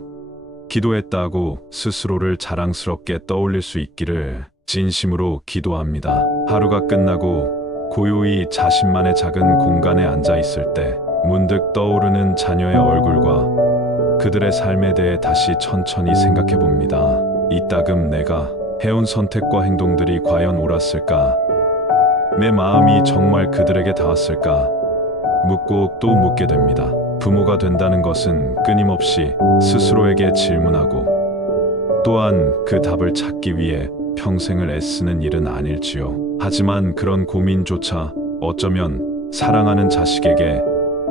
기도했다고 스스로를 자랑스럽게 떠올릴 수 있기를 진심으로 기도합니다. 하루가 끝나고 고요히 자신만의 작은 공간에 앉아 있을 때 문득 떠오르는 자녀의 얼굴과 그들의 삶에 대해 다시 천천히 생각해 봅니다. 이따금 내가 해온 선택과 행동들이 과연 옳았을까? 내 마음이 정말 그들에게 닿았을까? 묻고 또 묻게 됩니다. 부모가 된다는 것은 끊임없이 스스로에게 질문하고 또한 그 답을 찾기 위해 평생을 애쓰는 일은 아닐지요. 하지만 그런 고민조차 어쩌면 사랑하는 자식에게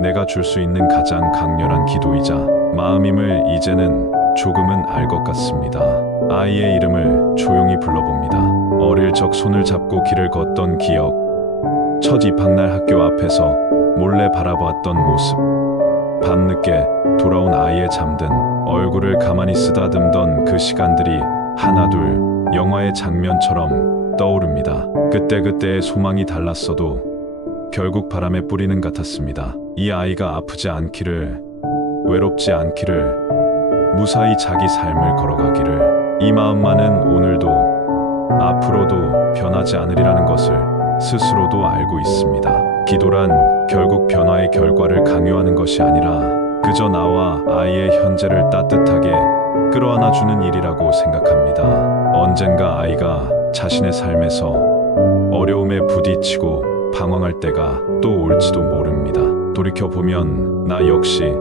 내가 줄 수 있는 가장 강렬한 기도이자 마음임을 이제는 조금은 알 것 같습니다. 아이의 이름을 조용히 불러봅니다. 어릴 적 손을 잡고 길을 걷던 기억, 첫 입학날 학교 앞에서 몰래 바라보았던 모습, 밤늦게 돌아온 아이의 잠든 얼굴을 가만히 쓰다듬던 그 시간들이 하나둘 영화의 장면처럼 떠오릅니다. 그때그때의 소망이 달랐어도 결국 바람의 뿌리는 같았습니다. 이 아이가 아프지 않기를, 외롭지 않기를, 무사히 자기 삶을 걸어가기를, 이 마음만은 오늘도 앞으로도 변하지 않으리라는 것을 스스로도 알고 있습니다. 기도란 결국 변화의 결과를 강요하는 것이 아니라 그저 나와 아이의 현재를 따뜻하게 끌어안아주는 일이라고 생각합니다. 언젠가 아이가 자신의 삶에서 어려움에 부딪히고 방황할 때가 또 올지도 모릅니다. 돌이켜보면 나 역시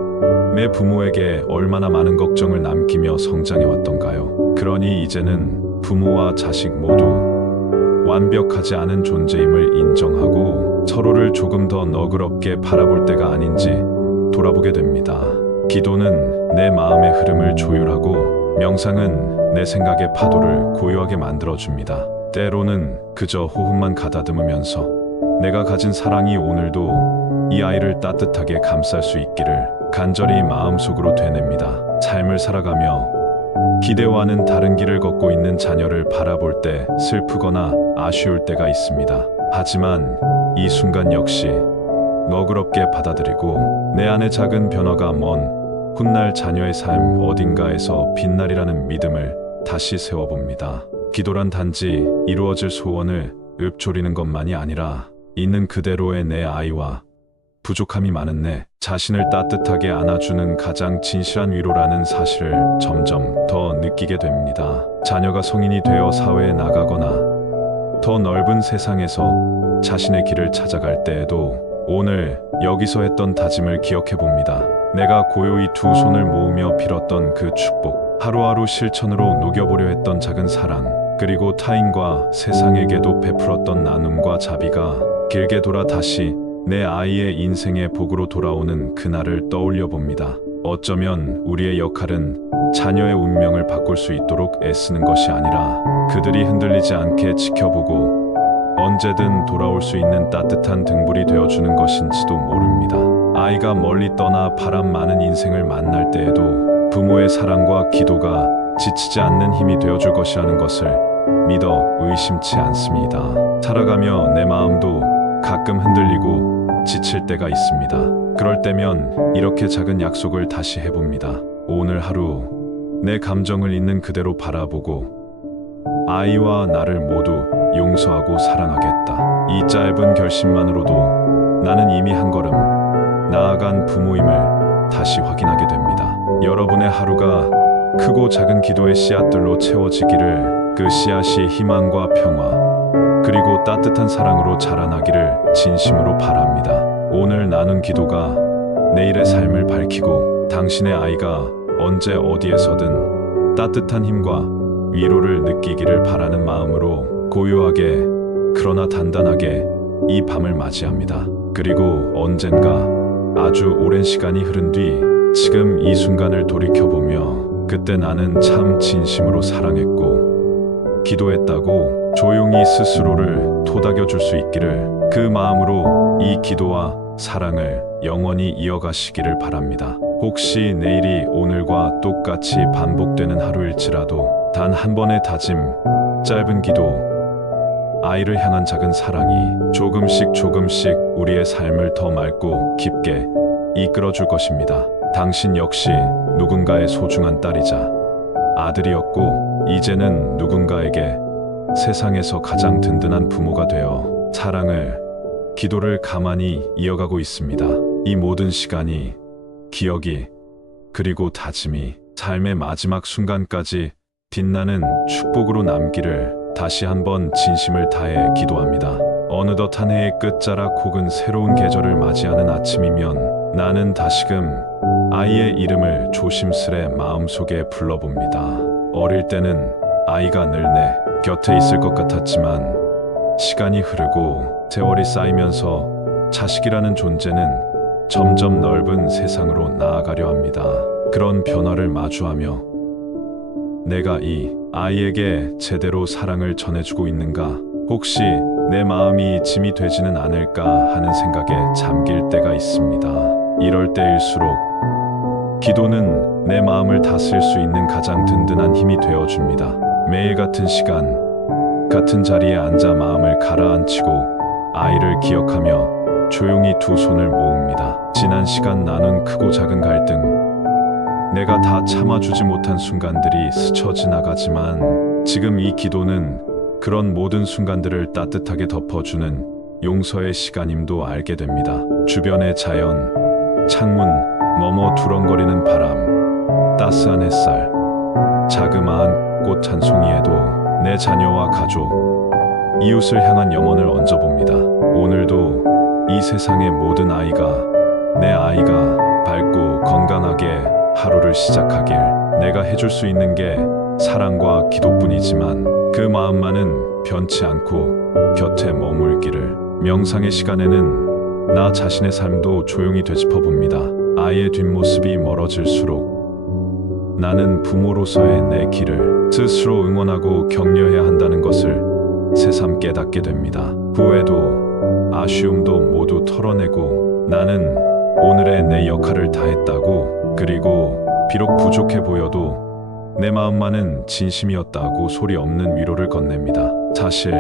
내 부모에게 얼마나 많은 걱정을 남기며 성장해왔던가요. 그러니 이제는 부모와 자식 모두 완벽하지 않은 존재임을 인정하고 서로를 조금 더 너그럽게 바라볼 때가 아닌지 돌아보게 됩니다. 기도는 내 마음의 흐름을 조율하고 명상은 내 생각의 파도를 고요하게 만들어줍니다. 때로는 그저 호흡만 가다듬으면서 내가 가진 사랑이 오늘도 이 아이를 따뜻하게 감쌀 수 있기를 간절히 마음속으로 되냅니다. 삶을 살아가며 기대와는 다른 길을 걷고 있는 자녀를 바라볼 때 슬프거나 아쉬울 때가 있습니다. 하지만 이 순간 역시 너그럽게 받아들이고 내 안의 작은 변화가 먼 훗날 자녀의 삶 어딘가에서 빛날이라는 믿음을 다시 세워봅니다. 기도란 단지 이루어질 소원을 읊조리는 것만이 아니라 있는 그대로의 내 아이와 부족함이 많은 내 자신을 따뜻하게 안아주는 가장 진실한 위로라는 사실을 점점 더 느끼게 됩니다. 자녀가 성인이 되어 사회에 나가거나 더 넓은 세상에서 자신의 길을 찾아갈 때에도 오늘 여기서 했던 다짐을 기억해 봅니다. 내가 고요히 두 손을 모으며 빌었던 그 축복, 하루하루 실천으로 녹여보려 했던 작은 사랑, 그리고 타인과 세상에게도 베풀었던 나눔과 자비가 길게 돌아 다시 내 아이의 인생의 복으로 돌아오는 그날을 떠올려 봅니다. 어쩌면 우리의 역할은 자녀의 운명을 바꿀 수 있도록 애쓰는 것이 아니라 그들이 흔들리지 않게 지켜보고 언제든 돌아올 수 있는 따뜻한 등불이 되어주는 것인지도 모릅니다. 아이가 멀리 떠나 바람 많은 인생을 만날 때에도 부모의 사랑과 기도가 지치지 않는 힘이 되어줄 것이라는 것을 믿어 의심치 않습니다. 살아가며 내 마음도 가끔 흔들리고 지칠 때가 있습니다. 그럴 때면 이렇게 작은 약속을 다시 해봅니다. 오늘 하루 내 감정을 있는 그대로 바라보고 아이와 나를 모두 용서하고 사랑하겠다. 이 짧은 결심만으로도 나는 이미 한 걸음 나아간 부모임을 다시 확인하게 됩니다. 여러분의 하루가 크고 작은 기도의 씨앗들로 채워지기를, 그 씨앗이 희망과 평화 그리고 따뜻한 사랑으로 자라나기를 진심으로 바랍니다. 오늘 나눈 기도가 내일의 삶을 밝히고 당신의 아이가 언제 어디에서든 따뜻한 힘과 위로를 느끼기를 바라는 마음으로 고요하게 그러나 단단하게 이 밤을 맞이합니다. 그리고 언젠가 아주 오랜 시간이 흐른 뒤 지금 이 순간을 돌이켜보며 그때 나는 참 진심으로 사랑했고 기도했다고 조용히 스스로를 토닥여줄 수 있기를, 그 마음으로 이 기도와 사랑을 영원히 이어가시기를 바랍니다. 혹시 내일이 오늘과 똑같이 반복되는 하루일지라도 단 한 번의 다짐, 짧은 기도, 아이를 향한 작은 사랑이 조금씩 우리의 삶을 더 맑고 깊게 이끌어줄 것입니다. 당신 역시 누군가의 소중한 딸이자 아들이었고 이제는 누군가에게 세상에서 가장 든든한 부모가 되어 사랑을, 기도를 가만히 이어가고 있습니다. 이 모든 시간이, 기억이, 그리고 다짐이 삶의 마지막 순간까지 빛나는 축복으로 남기를 다시 한번 진심을 다해 기도합니다. 어느덧 한 해의 끝자락 혹은 새로운 계절을 맞이하는 아침이면 나는 다시금 아이의 이름을 조심스레 마음속에 불러봅니다. 어릴 때는 아이가 늘 내 곁에 있을 것 같았지만 시간이 흐르고 세월이 쌓이면서 자식이라는 존재는 점점 넓은 세상으로 나아가려 합니다. 그런 변화를 마주하며 내가 이 아이에게 제대로 사랑을 전해주고 있는가, 혹시 내 마음이 짐이 되지는 않을까 하는 생각에 잠길 때가 있습니다. 이럴 때일수록 기도는 내 마음을 다스릴 수 있는 가장 든든한 힘이 되어줍니다. 매일 같은 시간, 같은 자리에 앉아 마음을 가라앉히고 아이를 기억하며 조용히 두 손을 모읍니다. 지난 시간 나눈 크고 작은 갈등, 내가 다 참아주지 못한 순간들이 스쳐 지나가지만 지금 이 기도는 그런 모든 순간들을 따뜻하게 덮어주는 용서의 시간임도 알게 됩니다. 주변의 자연, 창문 너머 두렁거리는 바람, 따스한 햇살, 자그마한 꽃 한 송이에도 내 자녀와 가족, 이웃을 향한 염원을 얹어봅니다. 오늘도 이 세상의 모든 아이가, 내 아이가 밝고 건강하게 하루를 시작하길. 내가 해줄 수 있는 게 사랑과 기도뿐이지만 그 마음만은 변치 않고 곁에 머물기를. 명상의 시간에는 나 자신의 삶도 조용히 되짚어봅니다. 아이의 뒷모습이 멀어질수록 나는 부모로서의 내 길을 스스로 응원하고 격려해야 한다는 것을 새삼 깨닫게 됩니다. 후회도 아쉬움도 모두 털어내고 나는 오늘의 내 역할을 다했다고, 그리고 비록 부족해 보여도 내 마음만은 진심이었다고 소리 없는 위로를 건넵니다. 사실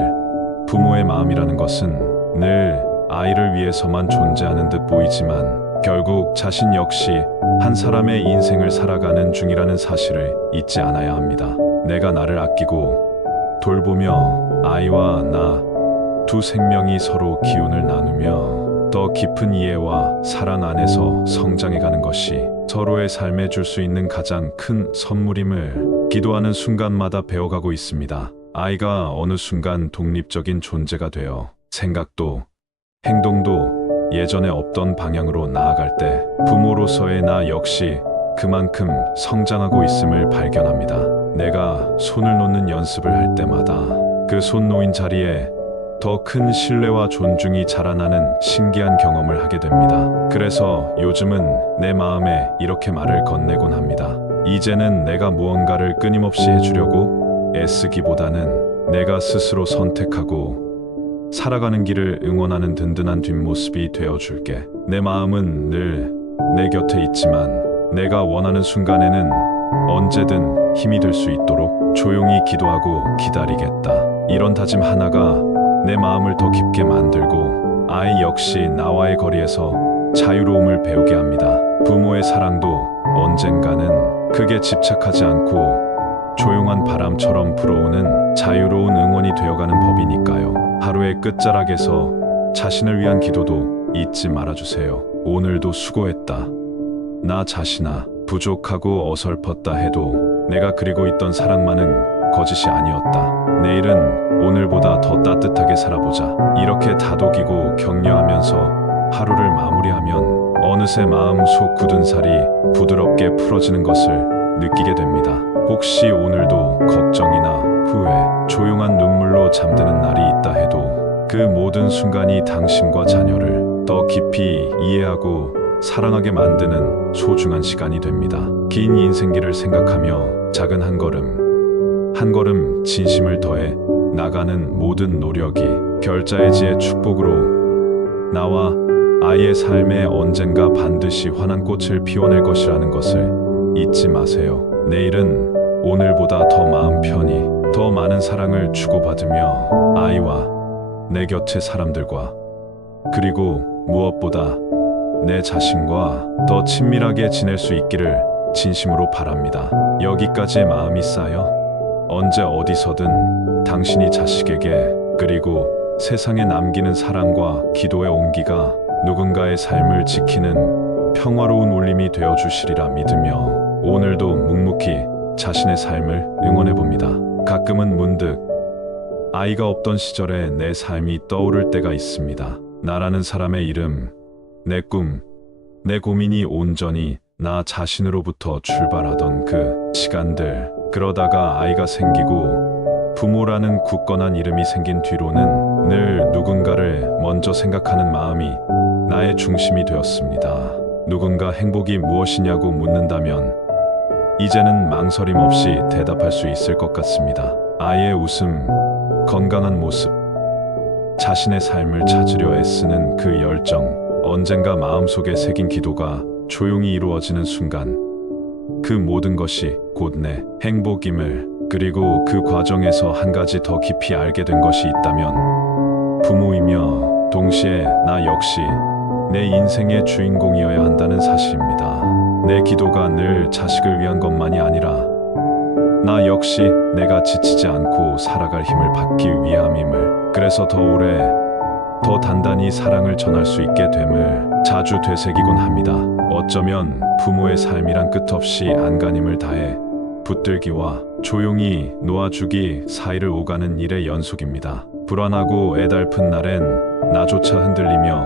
부모의 마음이라는 것은 늘 아이를 위해서만 존재하는 듯 보이지만 결국 자신 역시 한 사람의 인생을 살아가는 중이라는 사실을 잊지 않아야 합니다. 내가 나를 아끼고 돌보며 아이와 나 두 생명이 서로 기운을 나누며 더 깊은 이해와 사랑 안에서 성장해가는 것이 서로의 삶에 줄 수 있는 가장 큰 선물임을 기도하는 순간마다 배워가고 있습니다. 아이가 어느 순간 독립적인 존재가 되어 생각도 행동도 예전에 없던 방향으로 나아갈 때 부모로서의 나 역시 그만큼 성장하고 있음을 발견합니다. 내가 손을 놓는 연습을 할 때마다 그 손 놓인 자리에 더 큰 신뢰와 존중이 자라나는 신기한 경험을 하게 됩니다. 그래서 요즘은 내 마음에 이렇게 말을 건네곤 합니다. 이제는 내가 무언가를 끊임없이 해주려고 애쓰기보다는 내가 스스로 선택하고 살아가는 길을 응원하는 든든한 뒷모습이 되어줄게. 내 마음은 늘 내 곁에 있지만 내가 원하는 순간에는 언제든 힘이 될 수 있도록 조용히 기도하고 기다리겠다. 이런 다짐 하나가 내 마음을 더 깊게 만들고 아이 역시 나와의 거리에서 자유로움을 배우게 합니다. 부모의 사랑도 언젠가는 크게 집착하지 않고 조용한 바람처럼 불어오는 자유로운 응원이 되어가는 법이니까요. 하루의 끝자락에서 자신을 위한 기도도 잊지 말아주세요. 오늘도 수고했다. 나 자신아, 부족하고 어설펐다 해도 내가 그리고 있던 사랑만은 거짓이 아니었다. 내일은 오늘보다 더 따뜻하게 살아보자. 이렇게 다독이고 격려하면서 하루를 마무리하면 어느새 마음속 굳은 살이 부드럽게 풀어지는 것을 느끼게 됩니다. 혹시 오늘도 걱정이나 후회, 조용한 눈물로 잠드는 날이 있다 해도 그 모든 순간이 당신과 자녀를 더 깊이 이해하고 사랑하게 만드는 소중한 시간이 됩니다. 긴 인생길을 생각하며 작은 한 걸음 한 걸음 진심을 더해 나가는 모든 노력이 별자의 축복으로 나와 아이의 삶에 언젠가 반드시 환한 꽃을 피워낼 것이라는 것을 잊지 마세요. 내일은 오늘보다 더 마음 편히 더 많은 사랑을 주고받으며 아이와 내 곁의 사람들과 그리고 무엇보다 내 자신과 더 친밀하게 지낼 수 있기를 진심으로 바랍니다. 여기까지의 마음이 쌓여 언제 어디서든 당신이 자식에게 그리고 세상에 남기는 사랑과 기도의 온기가 누군가의 삶을 지키는 평화로운 울림이 되어주시리라 믿으며 오늘도 묵묵히 자신의 삶을 응원해봅니다. 가끔은 문득 아이가 없던 시절에 내 삶이 떠오를 때가 있습니다. 나라는 사람의 이름, 내 꿈, 내 고민이 온전히 나 자신으로부터 출발하던 그 시간들. 그러다가 아이가 생기고 부모라는 굳건한 이름이 생긴 뒤로는 늘 누군가를 먼저 생각하는 마음이 나의 중심이 되었습니다. 누군가 행복이 무엇이냐고 묻는다면 이제는 망설임 없이 대답할 수 있을 것 같습니다. 아이의 웃음, 건강한 모습, 자신의 삶을 찾으려 애쓰는 그 열정, 언젠가 마음속에 새긴 기도가 조용히 이루어지는 순간 그 모든 것이 곧 내 행복임을, 그리고 그 과정에서 한 가지 더 깊이 알게 된 것이 있다면 부모이며 동시에 나 역시 내 인생의 주인공이어야 한다는 사실입니다. 내 기도가 늘 자식을 위한 것만이 아니라 나 역시 내가 지치지 않고 살아갈 힘을 받기 위함임을, 그래서 더 오래 더 단단히 사랑을 전할 수 있게 됨을 자주 되새기곤 합니다. 어쩌면 부모의 삶이란 끝없이 안간힘을 다해 붙들기와 조용히 놓아주기 사이를 오가는 일의 연속입니다. 불안하고 애달픈 날엔 나조차 흔들리며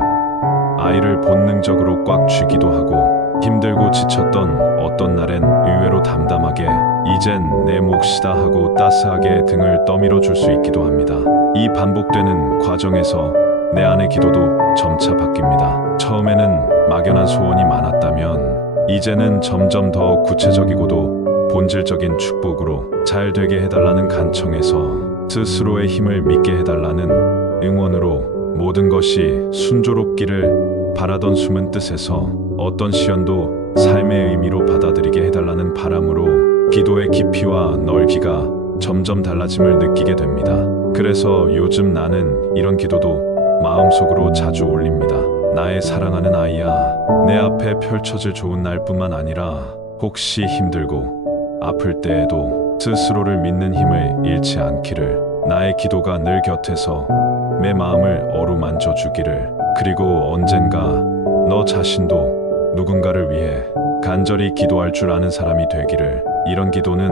아이를 본능적으로 꽉 쥐기도 하고, 힘들고 지쳤던 어떤 날엔 의외로 담담하게 이젠 내 몫이다 하고 따스하게 등을 떠밀어 줄 수 있기도 합니다. 이 반복되는 과정에서 내 안의 기도도 점차 바뀝니다. 처음에는 막연한 소원이 많았다면 이제는 점점 더 구체적이고도 본질적인 축복으로 잘 되게 해달라는 간청에서 스스로의 힘을 믿게 해달라는 응원으로, 모든 것이 순조롭기를 바라던 숨은 뜻에서 어떤 시련도 삶의 의미로 받아들이게 해달라는 바람으로 기도의 깊이와 넓이가 점점 달라짐을 느끼게 됩니다. 그래서 요즘 나는 이런 기도도 마음속으로 자주 올립니다. 나의 사랑하는 아이야, 내 앞에 펼쳐질 좋은 날뿐만 아니라 혹시 힘들고 아플 때에도 스스로를 믿는 힘을 잃지 않기를, 나의 기도가 늘 곁에서 내 마음을 어루만져 주기를, 그리고 언젠가 너 자신도 누군가를 위해 간절히 기도할 줄 아는 사람이 되기를. 이런 기도는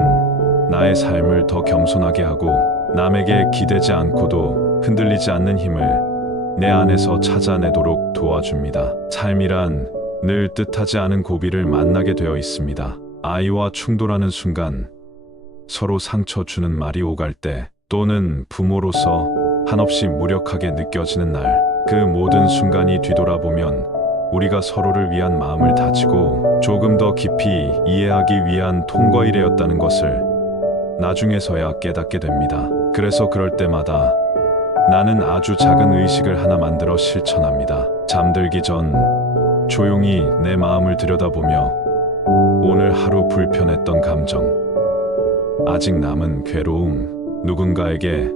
나의 삶을 더 겸손하게 하고 남에게 기대지 않고도 흔들리지 않는 힘을 내 안에서 찾아내도록 도와줍니다. 삶이란 늘 뜻하지 않은 고비를 만나게 되어 있습니다. 아이와 충돌하는 순간, 서로 상처 주는 말이 오갈 때, 또는 부모로서 한없이 무력하게 느껴지는 날, 그 모든 순간이 뒤돌아보면 우리가 서로를 위한 마음을 다지고 조금 더 깊이 이해하기 위한 통과일이었다는 것을 나중에서야 깨닫게 됩니다. 그래서 그럴 때마다 나는 아주 작은 의식을 하나 만들어 실천합니다. 잠들기 전 조용히 내 마음을 들여다보며 오늘 하루 불편했던 감정, 아직 남은 괴로움, 누군가에게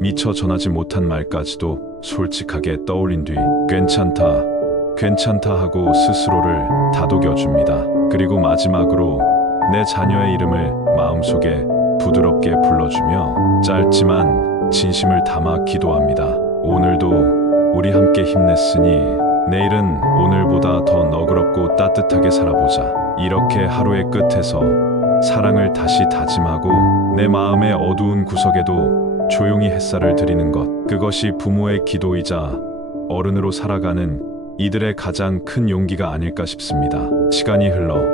미처 전하지 못한 말까지도 솔직하게 떠올린 뒤 괜찮다 하고 스스로를 다독여줍니다. 그리고 마지막으로 내 자녀의 이름을 마음속에 부드럽게 불러주며 짧지만 진심을 담아 기도합니다. 오늘도 우리 함께 힘냈으니 내일은 오늘보다 더 너그럽고 따뜻하게 살아보자. 이렇게 하루의 끝에서 사랑을 다시 다짐하고 내 마음의 어두운 구석에도 조용히 햇살을 드리는 것, 그것이 부모의 기도이자 어른으로 살아가는 이들의 가장 큰 용기가 아닐까 싶습니다. 시간이 흘러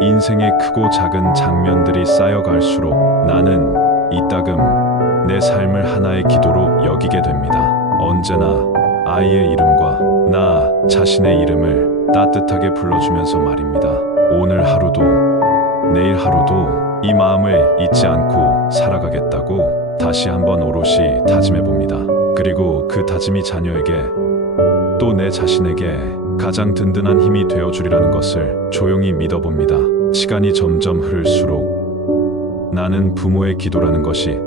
인생의 크고 작은 장면들이 쌓여갈수록 나는 이따금 내 삶을 하나의 기도로 여기게 됩니다. 언제나 아이의 이름과 나 자신의 이름을 따뜻하게 불러주면서 말입니다. 오늘 하루도 내일 하루도 이 마음을 잊지 않고 살아가겠다고 다시 한번 오롯이 다짐해봅니다. 그리고 그 다짐이 자녀에게, 또 내 자신에게 가장 든든한 힘이 되어주리라는 것을 조용히 믿어봅니다. 시간이 점점 흐를수록 나는 부모의 기도라는 것이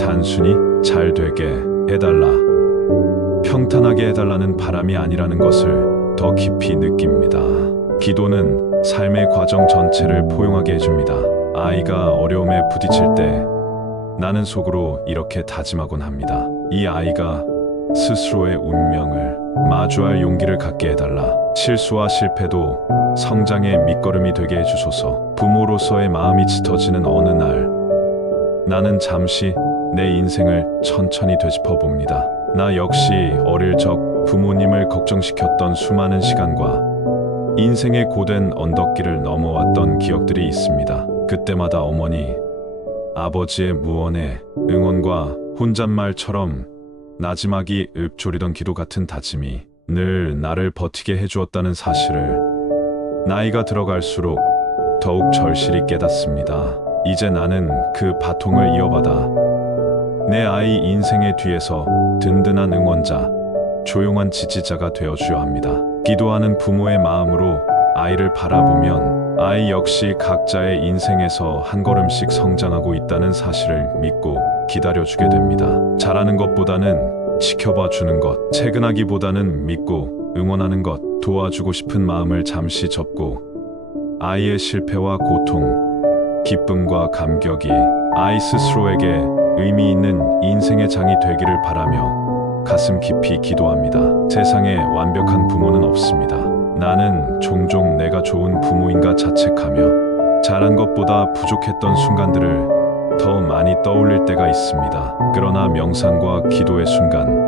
단순히 잘 되게 해달라, 평탄하게 해달라는 바람이 아니라는 것을 더 깊이 느낍니다. 기도는 삶의 과정 전체를 포용하게 해줍니다. 아이가 어려움에 부딪힐 때 나는 속으로 이렇게 다짐하곤 합니다. 이 아이가 스스로의 운명을 마주할 용기를 갖게 해달라. 실수와 실패도 성장의 밑거름이 되게 해주소서. 부모로서의 마음이 짙어지는 어느 날, 나는 잠시 내 인생을 천천히 되짚어 봅니다. 나 역시 어릴 적 부모님을 걱정시켰던 수많은 시간과 인생의 고된 언덕길을 넘어왔던 기억들이 있습니다. 그때마다 어머니, 아버지의 무언의 응원과 혼잣말처럼 나지막이 읊조리던 기도 같은 다짐이 늘 나를 버티게 해주었다는 사실을 나이가 들어갈수록 더욱 절실히 깨닫습니다. 이제 나는 그 바통을 이어받아 내 아이 인생의 뒤에서 든든한 응원자, 조용한 지지자가 되어주려 합니다. 기도하는 부모의 마음으로 아이를 바라보면 아이 역시 각자의 인생에서 한 걸음씩 성장하고 있다는 사실을 믿고 기다려주게 됩니다. 잘하는 것보다는 지켜봐 주는 것, 채근하기보다는 믿고 응원하는 것, 도와주고 싶은 마음을 잠시 접고 아이의 실패와 고통, 기쁨과 감격이 아이 스스로에게 의미 있는 인생의 장이 되기를 바라며 가슴 깊이 기도합니다. 세상에 완벽한 부모는 없습니다. 나는 종종 내가 좋은 부모인가 자책하며 잘한 것보다 부족했던 순간들을 더 많이 떠올릴 때가 있습니다. 그러나 명상과 기도의 순간,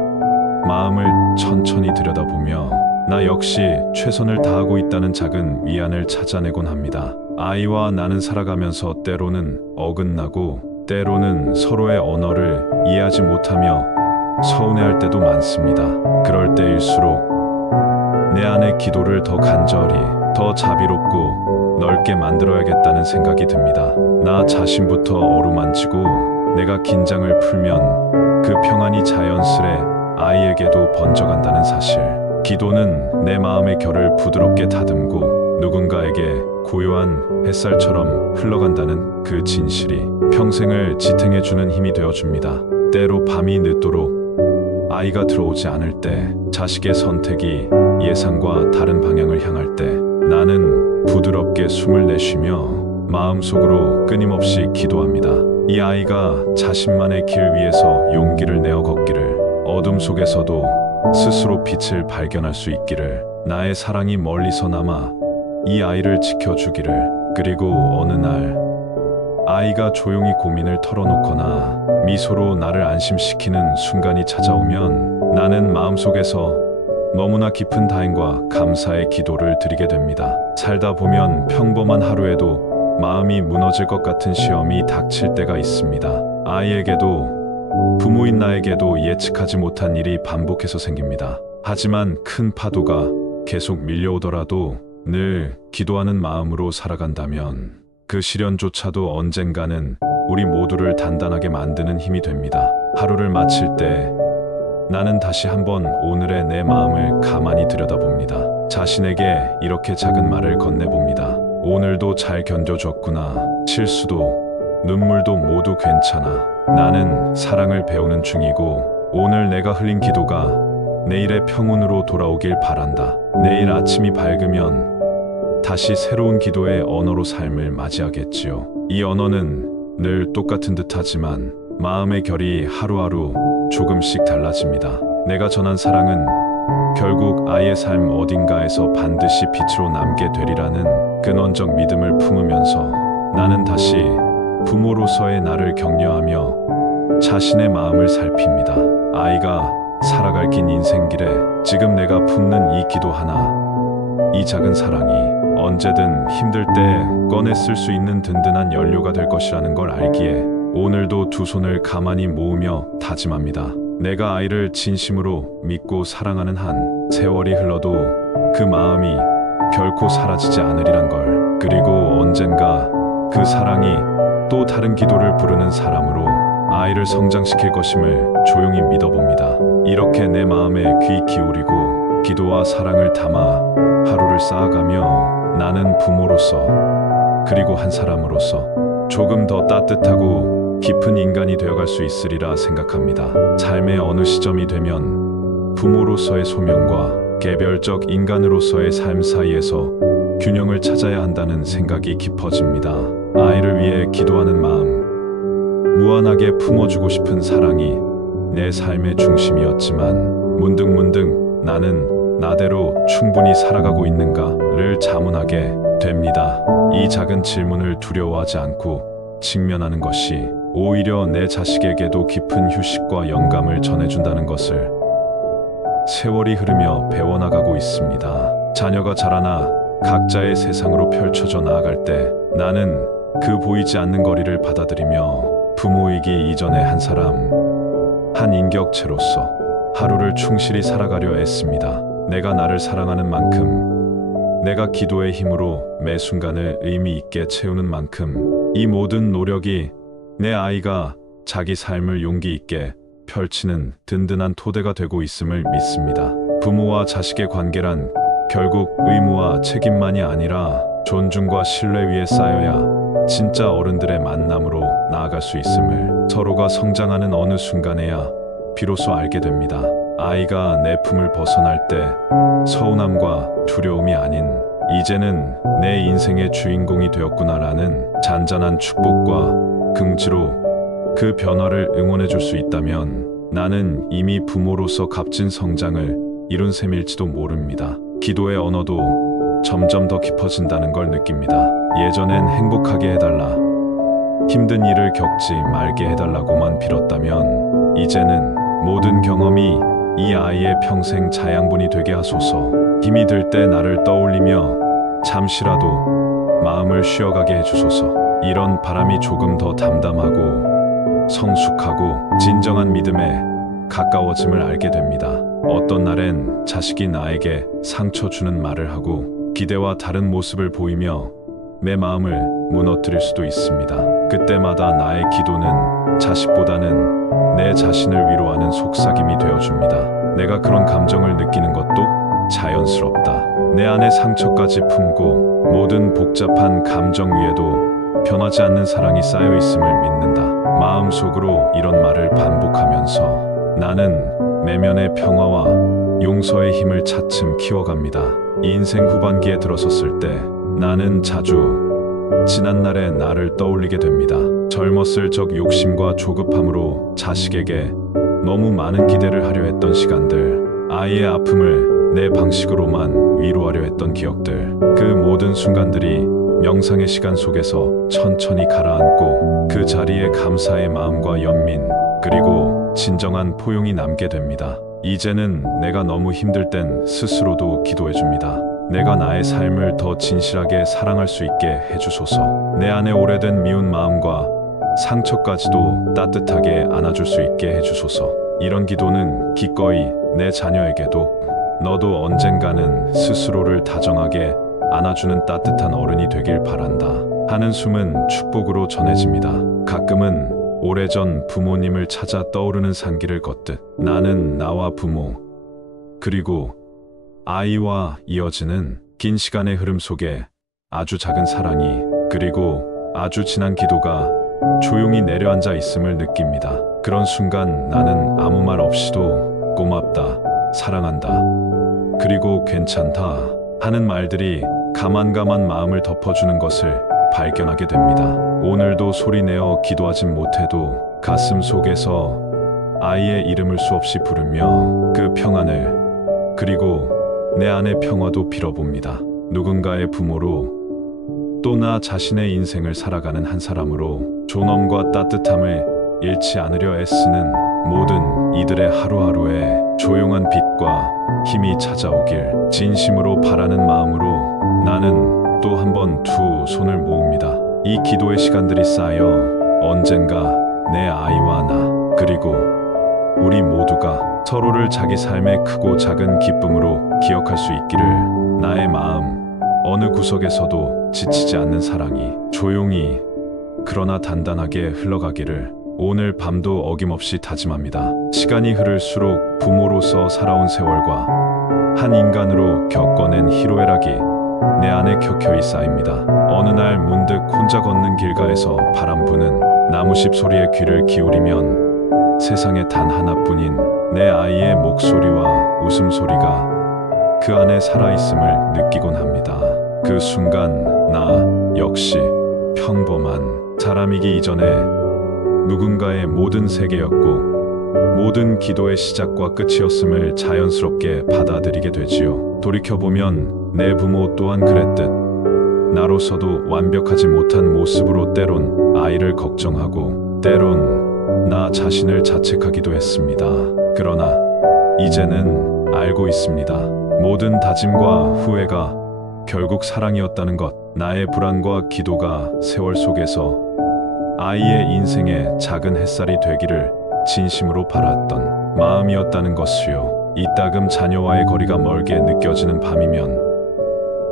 마음을 천천히 들여다보며 나 역시 최선을 다하고 있다는 작은 위안을 찾아내곤 합니다. 아이와 나는 살아가면서 때로는 어긋나고 때로는 서로의 언어를 이해하지 못하며 서운해할 때도 많습니다. 그럴 때일수록 내 안의 기도를 더 간절히, 더 자비롭고 넓게 만들어야겠다는 생각이 듭니다. 나 자신부터 어루만지고 내가 긴장을 풀면 그 평안이 자연스레 아이에게도 번져간다는 사실. 기도는 내 마음의 결을 부드럽게 다듬고 누군가에게 고요한 햇살처럼 흘러간다는 그 진실이 평생을 지탱해주는 힘이 되어줍니다. 때로 밤이 늦도록 아이가 들어오지 않을 때, 자식의 선택이 예상과 다른 방향을 향할 때 나는 부드럽게 숨을 내쉬며 마음속으로 끊임없이 기도합니다. 이 아이가 자신만의 길 위에서 용기를 내어 걷기를, 어둠 속에서도 스스로 빛을 발견할 수 있기를, 나의 사랑이 멀리서 남아 이 아이를 지켜주기를. 그리고 어느 날 아이가 조용히 고민을 털어놓거나 미소로 나를 안심시키는 순간이 찾아오면 나는 마음속에서 너무나 깊은 다행과 감사의 기도를 드리게 됩니다. 살다 보면 평범한 하루에도 마음이 무너질 것 같은 시험이 닥칠 때가 있습니다. 아이에게도 부모인 나에게도 예측하지 못한 일이 반복해서 생깁니다. 하지만 큰 파도가 계속 밀려오더라도 늘 기도하는 마음으로 살아간다면 그 시련조차도 언젠가는 우리 모두를 단단하게 만드는 힘이 됩니다. 하루를 마칠 때 나는 다시 한번 오늘의 내 마음을 가만히 들여다봅니다. 자신에게 이렇게 작은 말을 건네봅니다. 오늘도 잘 견뎌줬구나. 실수도 눈물도 모두 괜찮아. 나는 사랑을 배우는 중이고 오늘 내가 흘린 기도가 내일의 평온으로 돌아오길 바란다. 내일 아침이 밝으면 다시 새로운 기도의 언어로 삶을 맞이하겠지요. 이 언어는 늘 똑같은 듯하지만 마음의 결이 하루하루 조금씩 달라집니다. 내가 전한 사랑은 결국 아이의 삶 어딘가에서 반드시 빛으로 남게 되리라는 근원적 믿음을 품으면서 나는 다시 부모로서의 나를 격려하며 자신의 마음을 살핍니다. 아이가 살아갈 긴 인생길에 지금 내가 품는 이 기도 하나, 이 작은 사랑이 언제든 힘들 때 꺼내 쓸 수 있는 든든한 연료가 될 것이라는 걸 알기에 오늘도 두 손을 가만히 모으며 다짐합니다. 내가 아이를 진심으로 믿고 사랑하는 한 세월이 흘러도 그 마음이 결코 사라지지 않으리란 걸. 그리고 언젠가 그 사랑이 또 다른 기도를 부르는 사람으로 아이를 성장시킬 것임을 조용히 믿어봅니다. 이렇게 내 마음에 귀 기울이고 기도와 사랑을 담아 하루를 쌓아가며 나는 부모로서 그리고 한 사람으로서 조금 더 따뜻하고 깊은 인간이 되어갈 수 있으리라 생각합니다. 삶의 어느 시점이 되면 부모로서의 소명과 개별적 인간으로서의 삶 사이에서 균형을 찾아야 한다는 생각이 깊어집니다. 아이를 위해 기도하는 마음, 무한하게 품어주고 싶은 사랑이 내 삶의 중심이었지만 문득문득 나는 나대로 충분히 살아가고 있는가를 자문하게 됩니다. 이 작은 질문을 두려워하지 않고 직면하는 것이 오히려 내 자식에게도 깊은 휴식과 영감을 전해준다는 것을 세월이 흐르며 배워나가고 있습니다. 자녀가 자라나 각자의 세상으로 펼쳐져 나아갈 때 나는 그 보이지 않는 거리를 받아들이며 부모이기 이전의 한 사람, 한 인격체로서 하루를 충실히 살아가려 애씁니다. 내가 나를 사랑하는 만큼, 내가 기도의 힘으로 매 순간을 의미 있게 채우는 만큼 이 모든 노력이 내 아이가 자기 삶을 용기 있게 펼치는 든든한 토대가 되고 있음을 믿습니다. 부모와 자식의 관계란 결국 의무와 책임만이 아니라 존중과 신뢰 위에 쌓여야 진짜 어른들의 만남으로 나아갈 수 있음을 서로가 성장하는 어느 순간에야 비로소 알게 됩니다. 아이가 내 품을 벗어날 때 서운함과 두려움이 아닌 이제는 내 인생의 주인공이 되었구나라는 잔잔한 축복과 긍지로 그 변화를 응원해 줄 수 있다면 나는 이미 부모로서 값진 성장을 이룬 셈일지도 모릅니다. 기도의 언어도 점점 더 깊어진다는 걸 느낍니다. 예전엔 행복하게 해달라, 힘든 일을 겪지 말게 해달라고만 빌었다면 이제는 모든 경험이 이 아이의 평생 자양분이 되게 하소서. 힘이 들 때 나를 떠올리며 잠시라도 마음을 쉬어가게 해주소서. 이런 바람이 조금 더 담담하고 성숙하고 진정한 믿음에 가까워짐을 알게 됩니다. 어떤 날엔 자식이 나에게 상처 주는 말을 하고 기대와 다른 모습을 보이며 내 마음을 무너뜨릴 수도 있습니다. 그때마다 나의 기도는 자식보다는 내 자신을 위로하는 속삭임이 되어줍니다. 내가 그런 감정을 느끼는 것도 자연스럽다. 내 안에 상처까지 품고 모든 복잡한 감정 위에도 변하지 않는 사랑이 쌓여 있음을 믿는다. 마음속으로 이런 말을 반복하면서 나는 내면의 평화와 용서의 힘을 차츰 키워갑니다. 인생 후반기에 들어섰을 때 나는 자주 지난날의 나를 떠올리게 됩니다. 젊었을 적 욕심과 조급함으로 자식에게 너무 많은 기대를 하려 했던 시간들, 아이의 아픔을 내 방식으로만 위로하려 했던 기억들, 그 모든 순간들이 명상의 시간 속에서 천천히 가라앉고 그 자리에 감사의 마음과 연민, 그리고 진정한 포용이 남게 됩니다. 이제는 내가 너무 힘들 땐 스스로도 기도해 줍니다. 내가 나의 삶을 더 진실하게 사랑할 수 있게 해주소서. 내 안에 오래된 미운 마음과 상처까지도 따뜻하게 안아줄 수 있게 해주소서. 이런 기도는 기꺼이 내 자녀에게도 너도 언젠가는 스스로를 다정하게 안아주는 따뜻한 어른이 되길 바란다 하는 숨은 축복으로 전해집니다. 가끔은 오래전 부모님을 찾아 떠오르는 산길을 걷듯 나는 나와 부모, 그리고 아이와 이어지는 긴 시간의 흐름 속에 아주 작은 사랑이, 그리고 아주 진한 기도가 조용히 내려앉아 있음을 느낍니다. 그런 순간 나는 아무 말 없이도 고맙다, 사랑한다, 그리고 괜찮다 하는 말들이 가만가만 마음을 덮어주는 것을 발견하게 됩니다. 오늘도 소리내어 기도하진 못해도 가슴 속에서 아이의 이름을 수없이 부르며 그 평안을, 그리고 내 안의 평화도 빌어봅니다. 누군가의 부모로, 또 나 자신의 인생을 살아가는 한 사람으로 존엄과 따뜻함을 잃지 않으려 애쓰는 모든 이들의 하루하루에 조용한 빛과 힘이 찾아오길 진심으로 바라는 마음으로 나는 또 한 번 두 손을 모읍니다. 이 기도의 시간들이 쌓여 언젠가 내 아이와 나, 그리고 우리 모두가 서로를 자기 삶의 크고 작은 기쁨으로 기억할 수 있기를, 나의 마음 어느 구석에서도 지치지 않는 사랑이 조용히 그러나 단단하게 흘러가기를 오늘 밤도 어김없이 다짐합니다. 시간이 흐를수록 부모로서 살아온 세월과 한 인간으로 겪어낸 희로애락이 내 안에 켜켜이 쌓입니다. 어느 날 문득 혼자 걷는 길가에서 바람 부는 나무십 소리에 귀를 기울이면 세상에 단 하나뿐인 내 아이의 목소리와 웃음소리가 그 안에 살아있음을 느끼곤 합니다. 그 순간 나 역시 평범한 사람이기 이전에 누군가의 모든 세계였고 모든 기도의 시작과 끝이었음을 자연스럽게 받아들이게 되지요. 돌이켜보면 내 부모 또한 그랬듯 나로서도 완벽하지 못한 모습으로 때론 아이를 걱정하고 때론 나 자신을 자책하기도 했습니다. 그러나 이제는 알고 있습니다. 모든 다짐과 후회가 결국 사랑이었다는 것, 나의 불안과 기도가 세월 속에서 아이의 인생에 작은 햇살이 되기를 진심으로 바랐던 마음이었다는 것이요. 이따금 자녀와의 거리가 멀게 느껴지는 밤이면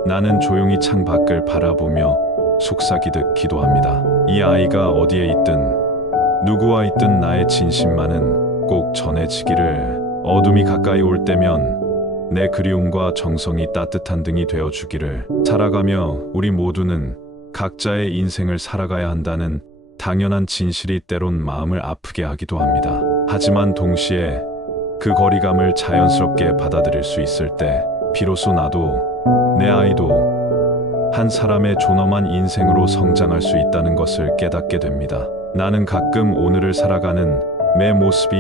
나는 조용히 창 밖을 바라보며 속삭이듯 기도합니다. 이 아이가 어디에 있든 누구와 있든 나의 진심만은 꼭 전해지기를, 어둠이 가까이 올 때면 내 그리움과 정성이 따뜻한 등이 되어주기를, 살아가며 우리 모두는 각자의 인생을 살아가야 한다는 당연한 진실이 때론 마음을 아프게 하기도 합니다. 하지만 동시에 그 거리감을 자연스럽게 받아들일 수 있을 때 비로소 나도, 내 아이도 한 사람의 존엄한 인생으로 성장할 수 있다는 것을 깨닫게 됩니다. 나는 가끔 오늘을 살아가는 내 모습이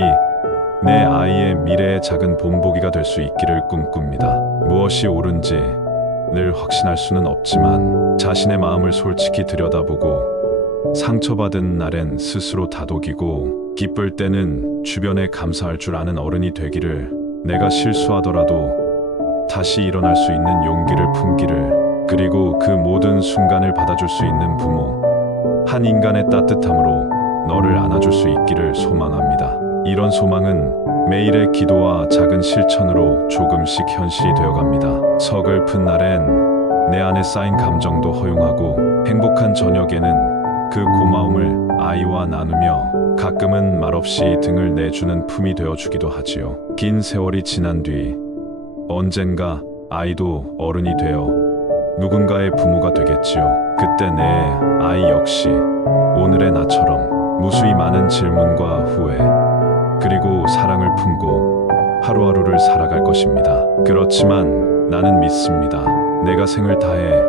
내 아이의 미래의 작은 본보기가 될 수 있기를 꿈꿉니다. 무엇이 옳은지, 늘 확신할 수는 없지만 자신의 마음을 솔직히 들여다보고 상처받은 날엔 스스로 다독이고 기쁠 때는 주변에 감사할 줄 아는 어른이 되기를, 내가 실수하더라도 다시 일어날 수 있는 용기를 품기를, 그리고 그 모든 순간을 받아줄 수 있는 부모, 한 인간의 따뜻함으로 너를 안아줄 수 있기를 소망합니다. 이런 소망은 매일의 기도와 작은 실천으로 조금씩 현실이 되어갑니다. 서글픈 날엔 내 안에 쌓인 감정도 허용하고, 행복한 저녁에는 그 고마움을 아이와 나누며 가끔은 말없이 등을 내주는 품이 되어주기도 하지요. 긴 세월이 지난 뒤 언젠가 아이도 어른이 되어 누군가의 부모가 되겠지요. 그때 내 아이 역시 오늘의 나처럼 무수히 많은 질문과 후회, 그리고 사랑을 품고 하루하루를 살아갈 것입니다. 그렇지만 나는 믿습니다. 내가 생을 다해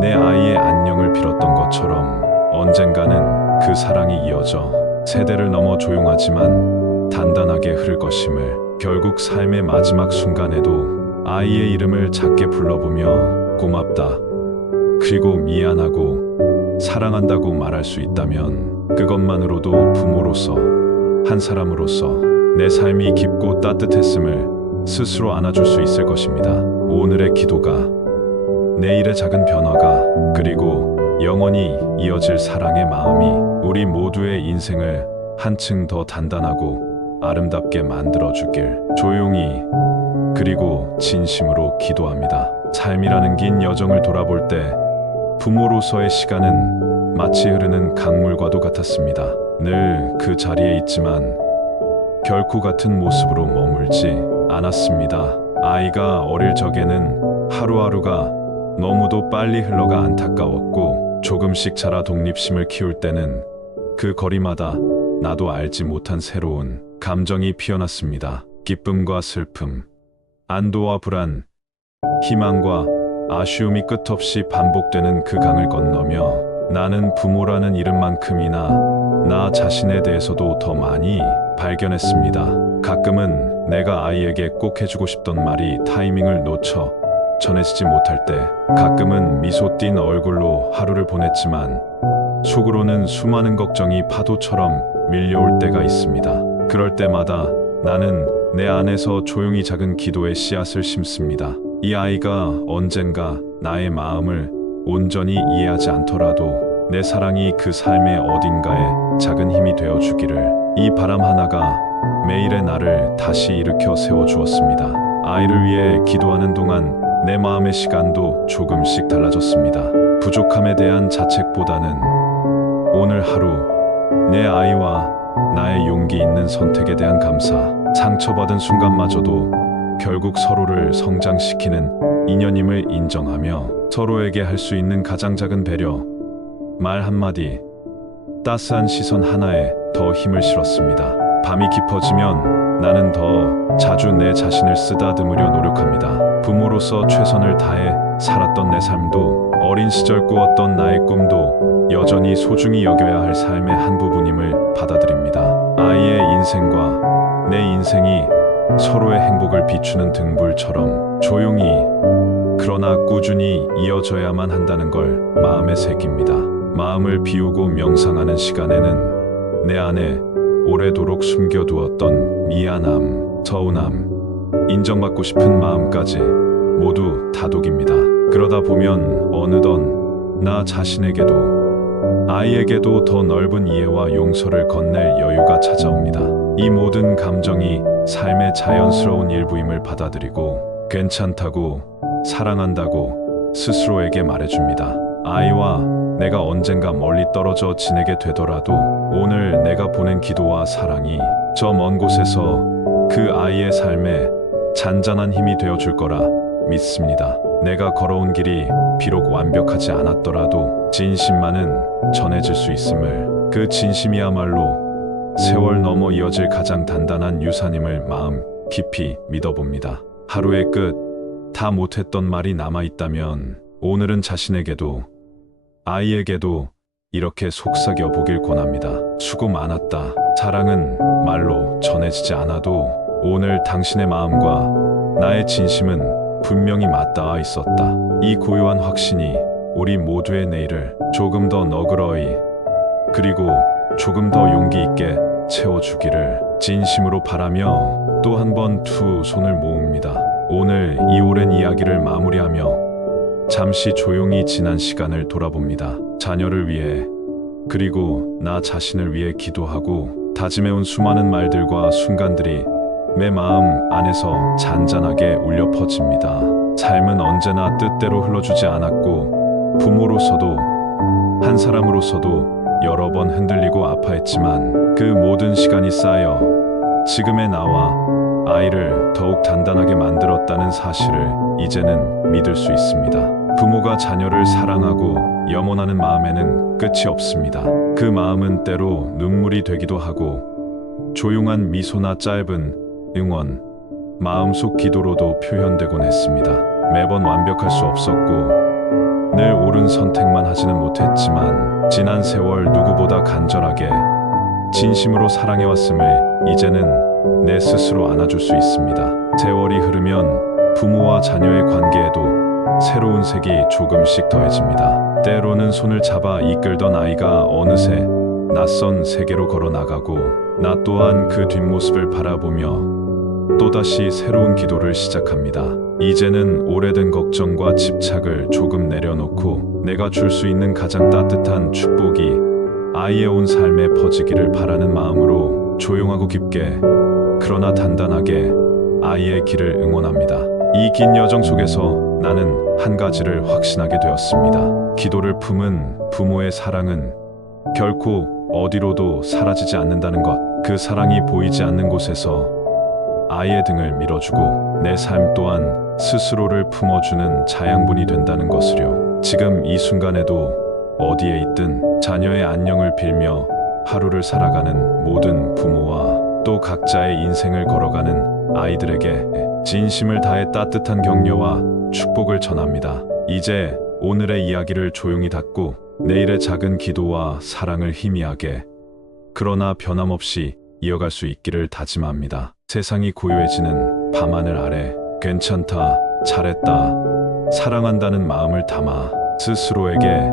내 아이의 안녕을 빌었던 것처럼 언젠가는 그 사랑이 이어져 세대를 넘어 조용하지만 단단하게 흐를 것임을, 결국 삶의 마지막 순간에도 아이의 이름을 작게 불러보며 고맙다, 그리고 미안하고 사랑한다고 말할 수 있다면 그것만으로도 부모로서, 한 사람으로서 내 삶이 깊고 따뜻했음을 스스로 안아줄 수 있을 것입니다. 오늘의 기도가 내일의 작은 변화가, 그리고 영원히 이어질 사랑의 마음이 우리 모두의 인생을 한층 더 단단하고 아름답게 만들어주길 조용히 그리고 진심으로 기도합니다. 삶이라는 긴 여정을 돌아볼 때 부모로서의 시간은 마치 흐르는 강물과도 같았습니다. 늘 그 자리에 있지만 결코 같은 모습으로 머물지 않았습니다. 아이가 어릴 적에는 하루하루가 너무도 빨리 흘러가 안타까웠고, 조금씩 자라 독립심을 키울 때는 그 거리마다 나도 알지 못한 새로운 감정이 피어났습니다. 기쁨과 슬픔, 안도와 불안, 희망과 아쉬움이 끝없이 반복되는 그 강을 건너며 나는 부모라는 이름만큼이나 나 자신에 대해서도 더 많이 발견했습니다. 가끔은 내가 아이에게 꼭 해주고 싶던 말이 타이밍을 놓쳐 전해지지 못할 때, 가끔은 미소 띤 얼굴로 하루를 보냈지만 속으로는 수많은 걱정이 파도처럼 밀려올 때가 있습니다. 그럴 때마다 나는 내 안에서 조용히 작은 기도의 씨앗을 심습니다. 이 아이가 언젠가 나의 마음을 온전히 이해하지 않더라도 내 사랑이 그 삶의 어딘가에 작은 힘이 되어주기를, 이 바람 하나가 매일의 나를 다시 일으켜 세워주었습니다. 아이를 위해 기도하는 동안 내 마음의 시간도 조금씩 달라졌습니다. 부족함에 대한 자책보다는 오늘 하루 내 아이와 나의 용기 있는 선택에 대한 감사, 상처받은 순간마저도 결국 서로를 성장시키는 인연임을 인정하며 서로에게 할 수 있는 가장 작은 배려, 말 한마디, 따스한 시선 하나에 더 힘을 실었습니다. 밤이 깊어지면 나는 더 자주 내 자신을 쓰다듬으려 노력합니다. 부모로서 최선을 다해 살았던 내 삶도, 어린 시절 꾸었던 나의 꿈도 여전히 소중히 여겨야 할 삶의 한 부분임을 받아들입니다. 아이의 인생과 내 인생이 서로의 행복을 비추는 등불처럼 조용히 그러나 꾸준히 이어져야만 한다는 걸 마음에 새깁니다. 마음을 비우고 명상하는 시간에는 내 안에 오래도록 숨겨두었던 미안함, 서운함, 인정받고 싶은 마음까지 모두 다독입니다. 그러다 보면 어느덧 나 자신에게도 아이에게도 더 넓은 이해와 용서를 건넬 여유가 찾아옵니다. 이 모든 감정이 삶의 자연스러운 일부임을 받아들이고 괜찮다고, 사랑한다고 스스로에게 말해줍니다. 아이와 내가 언젠가 멀리 떨어져 지내게 되더라도 오늘 내가 보낸 기도와 사랑이 저 먼 곳에서 그 아이의 삶에 잔잔한 힘이 되어줄 거라 믿습니다. 내가 걸어온 길이 비록 완벽하지 않았더라도 진심만은 전해질 수 있음을, 그 진심이야말로 세월 넘어 이어질 가장 단단한 유산임을 마음 깊이 믿어봅니다. 하루의 끝, 다 못했던 말이 남아있다면 오늘은 자신에게도 아이에게도 이렇게 속삭여 보길 권합니다. 수고 많았다. 사랑은 말로 전해지지 않아도 오늘 당신의 마음과 나의 진심은 분명히 맞닿아 있었다. 이 고요한 확신이 우리 모두의 내일을 조금 더 너그러이 그리고 조금 더 용기 있게 채워주기를 진심으로 바라며 또 한 번 두 손을 모읍니다. 오늘 이 오랜 이야기를 마무리하며 잠시 조용히 지난 시간을 돌아봅니다. 자녀를 위해 그리고 나 자신을 위해 기도하고 다짐해온 수많은 말들과 순간들이 내 마음 안에서 잔잔하게 울려 퍼집니다. 삶은 언제나 뜻대로 흘러주지 않았고 부모로서도 한 사람으로서도 여러 번 흔들리고 아파했지만 그 모든 시간이 쌓여 지금의 나와 아이를 더욱 단단하게 만들었다는 사실을 이제는 믿을 수 있습니다. 부모가 자녀를 사랑하고 염원하는 마음에는 끝이 없습니다. 그 마음은 때로 눈물이 되기도 하고 조용한 미소나 짧은 응원, 마음속 기도로도 표현되곤 했습니다. 매번 완벽할 수 없었고 늘 옳은 선택만 하지는 못했지만 지난 세월 누구보다 간절하게 진심으로 사랑해왔음을 이제는 내 스스로 안아줄 수 있습니다. 세월이 흐르면 부모와 자녀의 관계에도 새로운 색이 조금씩 더해집니다. 때로는 손을 잡아 이끌던 아이가 어느새 낯선 세계로 걸어 나가고 나 또한 그 뒷모습을 바라보며 또다시 새로운 기도를 시작합니다. 이제는 오래된 걱정과 집착을 조금 내려놓고 내가 줄 수 있는 가장 따뜻한 축복이 아이의 온 삶에 퍼지기를 바라는 마음으로 조용하고 깊게 그러나 단단하게 아이의 길을 응원합니다. 이 긴 여정 속에서 나는 한 가지를 확신하게 되었습니다. 기도를 품은 부모의 사랑은 결코 어디로도 사라지지 않는다는 것. 그 사랑이 보이지 않는 곳에서 아이의 등을 밀어주고 내 삶 또한 스스로를 품어주는 자양분이 된다는 것을요. 지금 이 순간에도 어디에 있든 자녀의 안녕을 빌며 하루를 살아가는 모든 부모와 또 각자의 인생을 걸어가는 아이들에게 진심을 다해 따뜻한 격려와 축복을 전합니다. 이제 오늘의 이야기를 조용히 닫고 내일의 작은 기도와 사랑을 희미하게 그러나 변함없이 이어갈 수 있기를 다짐합니다. 세상이 고요해지는 밤하늘 아래 괜찮다, 잘했다, 사랑한다는 마음을 담아 스스로에게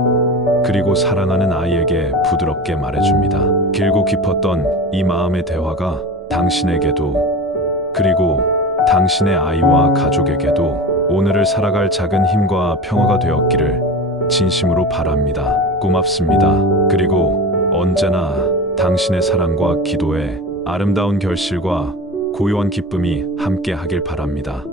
그리고 사랑하는 아이에게 부드럽게 말해줍니다. 길고 깊었던 이 마음의 대화가 당신에게도 그리고 당신의 아이와 가족에게도 오늘을 살아갈 작은 힘과 평화가 되었기를 진심으로 바랍니다. 고맙습니다. 그리고 언제나 당신의 사랑과 기도에 아름다운 결실과 고요한 기쁨이 함께 하길 바랍니다.